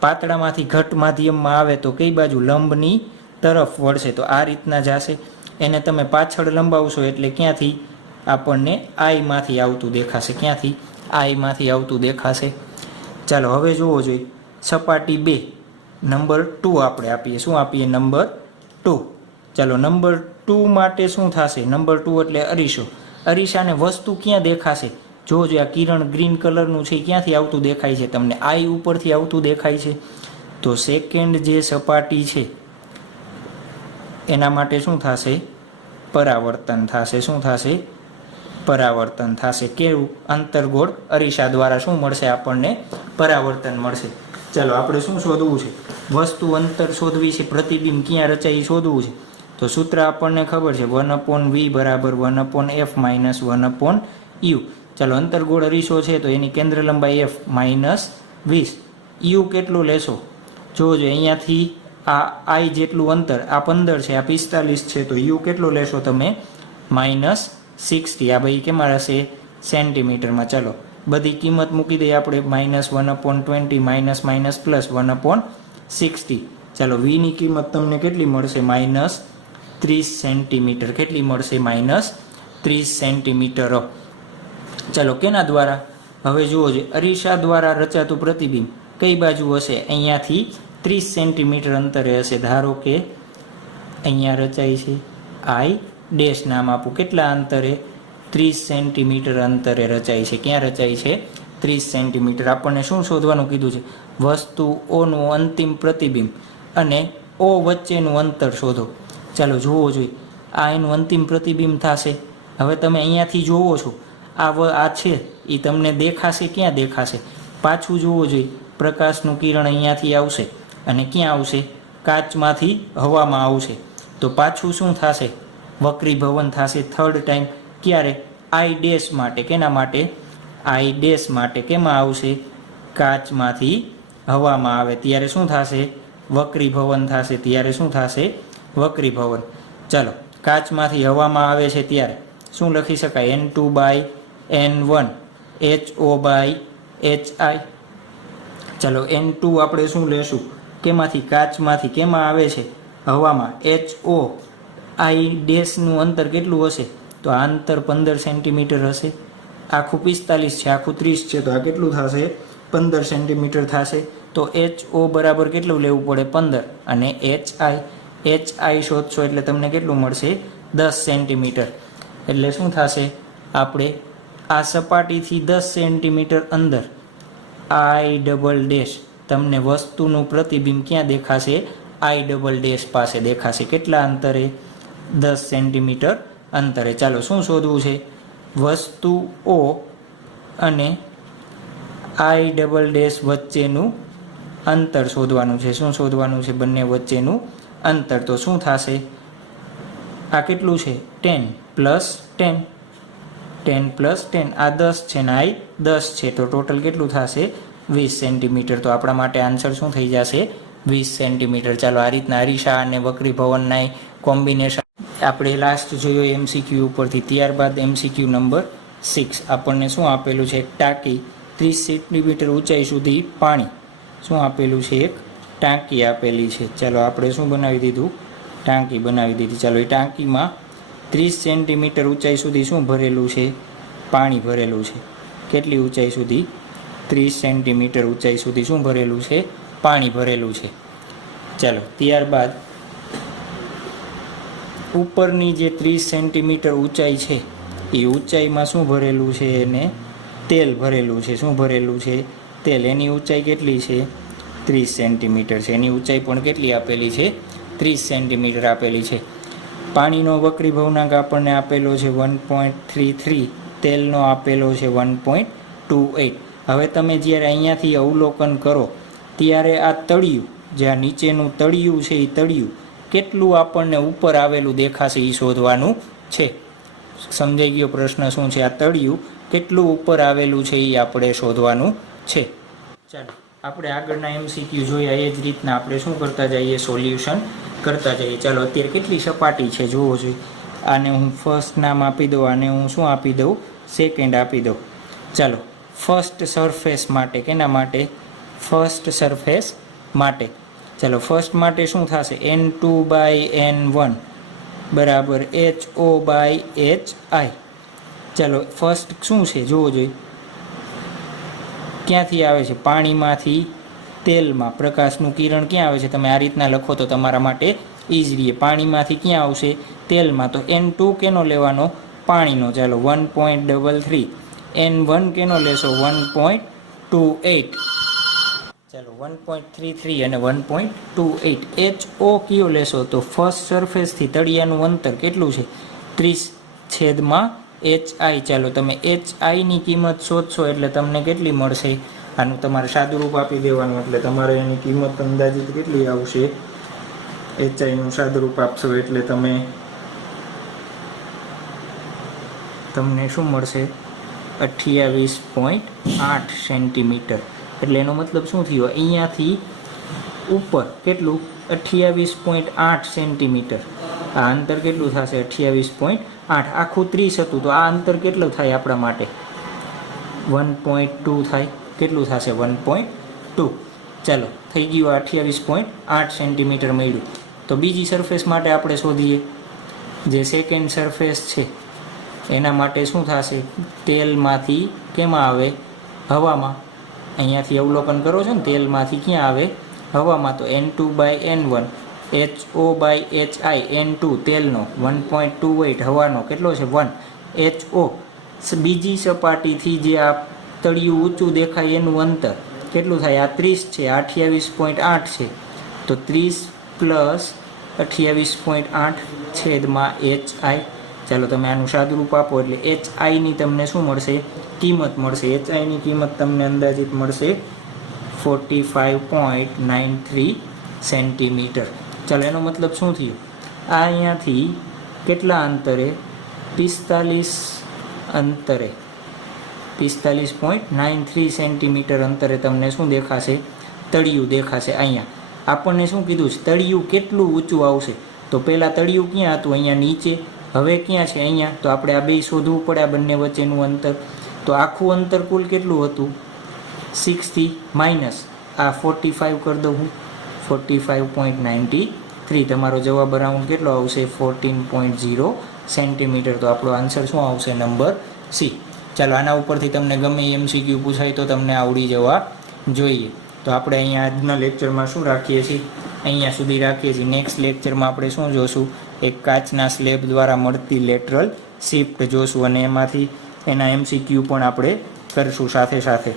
પાતળામાંથી ઘટ માધ્યમમાં આવે તો કઈ બાજુ? લંબની તરફ વળશે. તો આ રીતના જશે. એને તમે પાછળ લંબાવશો એટલે ક્યાંથી? આપણને આઈમાંથી આવતું દેખાશે. ક્યાંથી? આઈમાંથી આવતું દેખાશે. ચાલો હવે જોવો જોઈએ, સપાટી 2 નંબર 2 આપણે આપીએ. શું આપીએ? નંબર 2. ચાલો નંબર 2 માટે શું થશે? નંબર 2 એટલે અરીસો. અરીસાને વસ્તુ ક્યાં દેખાશે? જોજો, આ કિરણ ગ્રીન કલરનું છે ક્યાંથી આવતું દેખાય છે તમને? આઈ ઉપરથી આવતું દેખાય છે. તો સેકન્ડ જે સપાટી છે એના માટે શું થશે? પરાવર્તન થશે. શું થશે? પરાવર્તન થશે. કેવું? અંતર્ગોળ અરીસા દ્વારા શું મળશે આપણને? પરાવર્તન મળશે. ચાલો આપણે શું શોધવું છે? વસ્તુ અંતર શોધવી છે, પ્રતિબિંબ ક્યાં રચાય શોધવું છે. તો સૂત્ર આપણને ખબર છે 1/v બરાબર 1/f માઇનસ 1/u. ચાલો અંતર્ગોળ અરીસો છે તો એની કેન્દ્ર લંબાઈ f માઇનસ 20. u કેટલું લેશો? જોજો, અહીંયાથી આ i જેટલું અંતર, આ 15 છે, આ 45 છે, તો u કેટલું લેશો તમે? માઇનસ 60. આ ભાઈ કેમાં હશે? સેન્ટીમીટરમાં. ચાલો બધી કિંમત મૂકી દઈએ આપણે. Minus 1/20 minus minus plus 1/60. ચાલો v ની કિંમત તમને કેટલી મળશે? Minus 30 centimetre. કેટલી મળશે? Minus 30 centimetre. ચાલો કેના દ્વારા? હવે જુઓ, જે અરીસા દ્વારા રચાતું પ્રતિબિંબ કઈ બાજુ હશે? અહીંયાથી 30 સેન્ટીમીટર અંતરે હશે. ધારો કે અહીંયા રચાય છે, આઈ ડેશ નામ આપું. કેટલા અંતરે? 30 સેન્ટીમીટર અંતરે રચાય છે. ક્યાં રચાય છે? 30 સેન્ટીમીટર. આપણને શું શોધવાનું કીધું છે? વસ્તુઓનું અંતિમ પ્રતિબિંબ અને ઓ વચ્ચેનું અંતર શોધો. ચાલો જોવો જોઈએ, આ એનું અંતિમ પ્રતિબિંબ થશે. હવે તમે અહીંયાથી જોવો છો, આ છે એ તમને દેખાશે. ક્યાં દેખાશે? પાછું જોવો જોઈએ, પ્રકાશનું કિરણ અહીંયાથી આવશે અને ક્યાં આવશે? કાચમાંથી હવામાં આવશે. તો પાછું શું થશે? વક્રીભવન થશે થર્ડ ટાઈમ. ક્યારે? આઈ ડેશ માટે. કેના માટે? આઈ ડેશ માટે. કેમાં આવશે? કાચમાંથી હવામાં આવે ત્યારે શું થશે? વક્રીભવન થશે. ત્યારે શું થશે? વક્રીભવન. ચાલો, કાચમાંથી હવામાં આવે છે ત્યારે શું લખી શકાય? N2/N1 HO/HI. ચાલો N2 આપણે શું લેશું? કેમાંથી? કાચમાંથી. કેમાં આવે છે? હવામાં. HO આઈ ડેશનું અંતર કેટલું હશે? તો આ અંતર 15 સેન્ટીમીટર હશે. આખું 45 છે, આખું 30 છે, તો આ કેટલું થશે? 15 સેન્ટીમીટર થશે. તો HO બરાબર કેટલું લેવું પડે? 15. અને HI શોધશો એટલે તમને કેટલું મળશે? 10 સેન્ટીમીટર. એટલે શું થશે? આપણે આ સપાટીથી 10 સેન્ટીમીટર અંદર આઈ ડબલ ડેશ, તમને વસ્તુનું પ્રતિબિંબ ક્યાં દેખાશે? આઈ ડબલ ડેશ પાસે દેખાશે. કેટલા અંતરે? 10 સેન્ટીમીટર અંતરે. ચાલો શું શોધવું છે? વસ્તુઓ અને આઈ ડબલ ડેશ વચ્ચેનું અંતર શોધવાનું છે. શું શોધવાનું છે? બંને વચ્ચેનું અંતર. તો શું થશે? આ કેટલું છે? 10 + 10. 10 + 10. આ 10 છે ને આઈ 10 છે, તો ટોટલ કેટલું થશે? 20 સેન્ટીમીટર. તો આપણા માટે આન્સર શું થઈ જશે? 20 સેન્ટીમીટર. ચાલો આ રીતના અરીસા અને વક્રીભવનના કોમ્બિનેશન આપણે લાસ્ટ જોયો MCQ ઉપરથી. ત્યારબાદ MCQ નંબર 6. આપણને શું આપેલું છે? એક ટાંકી 30 સેન્ટીમીટર ઊંચાઈ સુધી પાણી. શું આપેલું છે? એક ટાંકી આપેલી છે. ચાલો આપણે શું બનાવી દીધું? ટાંકી બનાવી દીધી. ચાલો એ ટાંકીમાં 30 સેન્ટીમીટર ઊંચાઈ સુધી શું ભરેલું છે? પાણી ભરેલું છે. કેટલી ઊંચાઈ સુધી? 30 સેન્ટીમીટર ઊંચાઈ સુધી શું ભરેલું છે? પાણી ભરેલું છે. ચાલો ત્યારબાદ ઉપરની જે 30 સેન્ટીમીટર ઊંચાઈ છે એ ઊંચાઈમાં શું ભરેલું છે? એને તેલ ભરેલું છે. શું ભરેલું છે? તેલ. એની ઊંચાઈ કેટલી છે? 30 સેન્ટીમીટર છે. એની ઊંચાઈ પણ કેટલી આપેલી છે? 30 સેન્ટીમીટર આપેલી છે. પાણીનો વક્રીભવનાંક આપણને આપેલો છે 1.33. તેલનો આપેલો છે 1.28. હવે તમે જ્યારે અહીંયાથી અવલોકન કરો ત્યારે આ તળિયું, જે આ નીચેનું તળિયું છે, એ તળિયું કેટલું આપણને ઉપર આવેલું દેખાશે એ શોધવાનું છે. સમજાઈ ગયો પ્રશ્ન શું છે? આ તળિયું કેટલું ઉપર આવેલું છે એ આપણે શોધવાનું છે. ચાલો આપણે આગળના MCQ જોયા એ જ રીતના આપણે શું કરતા જઈએ? સોલ્યુશન કરતા જઈએ. ચાલો અત્યારે કેટલી સપાટી છે જોવો જોઈએ. આને હું ફર્સ્ટ નામ આપી દઉં, આને હું શું આપી દઉં? સેકન્ડ આપી દઉં. ચાલો ફર્સ્ટ સરફેસ માટે. કેના માટે? ફર્સ્ટ સરફેસ માટે. ચાલો ફર્સ્ટ માટે શું થશે? N2/N1 બરાબર HO/HI. ચાલો ફર્સ્ટ શું છે જોવો જોઈએ. ક્યાંથી આવે છે? પાણીમાંથી તેલમાં. પ્રકાશનું કિરણ ક્યાં આવે છે? તમે આ રીતના લખો તો તમારા માટે ઇઝી રહે. પાણીમાંથી ક્યાં આવશે? તેલમાં. તો N2 કેનો લેવાનો? પાણીનો. ચાલો 1.33. N1 કેનો લેશો? 1.28. ચાલો 1.33 અને 1.28. HO કયો લેશો? તો ફર્સ્ટ સરફેસથી તળિયાનું અંતર કેટલું છે? 30/HI. ચાલો તમે HIની કિંમત શોધશો એટલે તમને કેટલી મળશે? આનું તમારે સાદું રૂપ આપી દેવાનું એટલે તમારે એની કિંમત અંદાજિત કેટલી આવશે? HIનું સાદું રૂપ આપશો એટલે તમને શું મળશે? 28.8 સેન્ટીમીટર. એટલે એનો મતલબ શું થયો? અહીંયાથી ઉપર કેટલું? 28.8 સેન્ટીમીટર. આ અંતર કેટલું થશે? 28.8. આખું 30 હતું તો આ અંતર કેટલું થાય આપણા માટે? 1.2 થાય. કેટલું થશે? 1.2. ચાલો થઈ ગયું. 28.8 સેન્ટીમીટર મળ્યું. તો બીજી સરફેસ માટે આપણે શોધીએ. જે સેકન્ડ સરફેસ છે એના માટે શું થશે? તેલમાંથી કેમાં આવે? હવામાં. અહીંયાથી અવલોકન કરો છો ને, તેલમાંથી ક્યાં આવે? હવામાં. તો N2/N1 HO/HI. N2 તેલનો, 1.28 હવાનો, કેટલો છે? 1. HO બીજી સપાટીથી જે આ તળિયું ઊંચું દેખાય એનું અંતર કેટલું થાય? આ 30 છે, 28.8 છે. તો 30 + 28.8 છેદમાં HI. ચાલો તમે આનું સાદુરૂપ આપો એટલે HIની તમને શું મળશે? કિંમત મળશે. HIની કિંમત તમને અંદાજિત મળશે 45.93 સેન્ટીમીટર. ચાલો એનો મતલબ શું થયો? આ અહીંયાથી કેટલા અંતરે? 45.93 સેન્ટીમીટર અંતરે તમને શું દેખાશે? તળિયું દેખાશે. અહીંયા આપણને શું કીધું છે? તળિયું કેટલું ઊંચું આવશે? તો પહેલાં તળિયું ક્યાં હતું? અહીંયા નીચે. હવે ક્યાં છે? અહીંયા. તો આપણે આ બે શોધવું પડે, આ બંને વચ્ચેનું અંતર. તો આખું અંતર કુલ કેટલું હતું? 60 માઇનસ આ 45 કરી દઉં હું. 45.93. તમારો જવાબ અરાઉન્ડ કેટલો આવશે? 14.0 સેન્ટીમીટર. તો આપણો આન્સર શું આવશે? Number C. ચાલો આના ઉપરથી તમને ગમે MCQ પૂછાય તો તમને આવડી જવા જોઈએ. તો આપણે અહીંયા આજના લેક્ચરમાં શું રાખીએ છીએ? અહીંયા સુધી રાખીએ છીએ. નેક્સ્ટ લેક્ચરમાં આપણે શું જોશું? એક કાચના સ્લેબ દ્વારા મળતી લેટરલ શિફ્ટ જોશું અને એમાંથી એના MCQ પણ આપણે કરશું સાથે સાથે.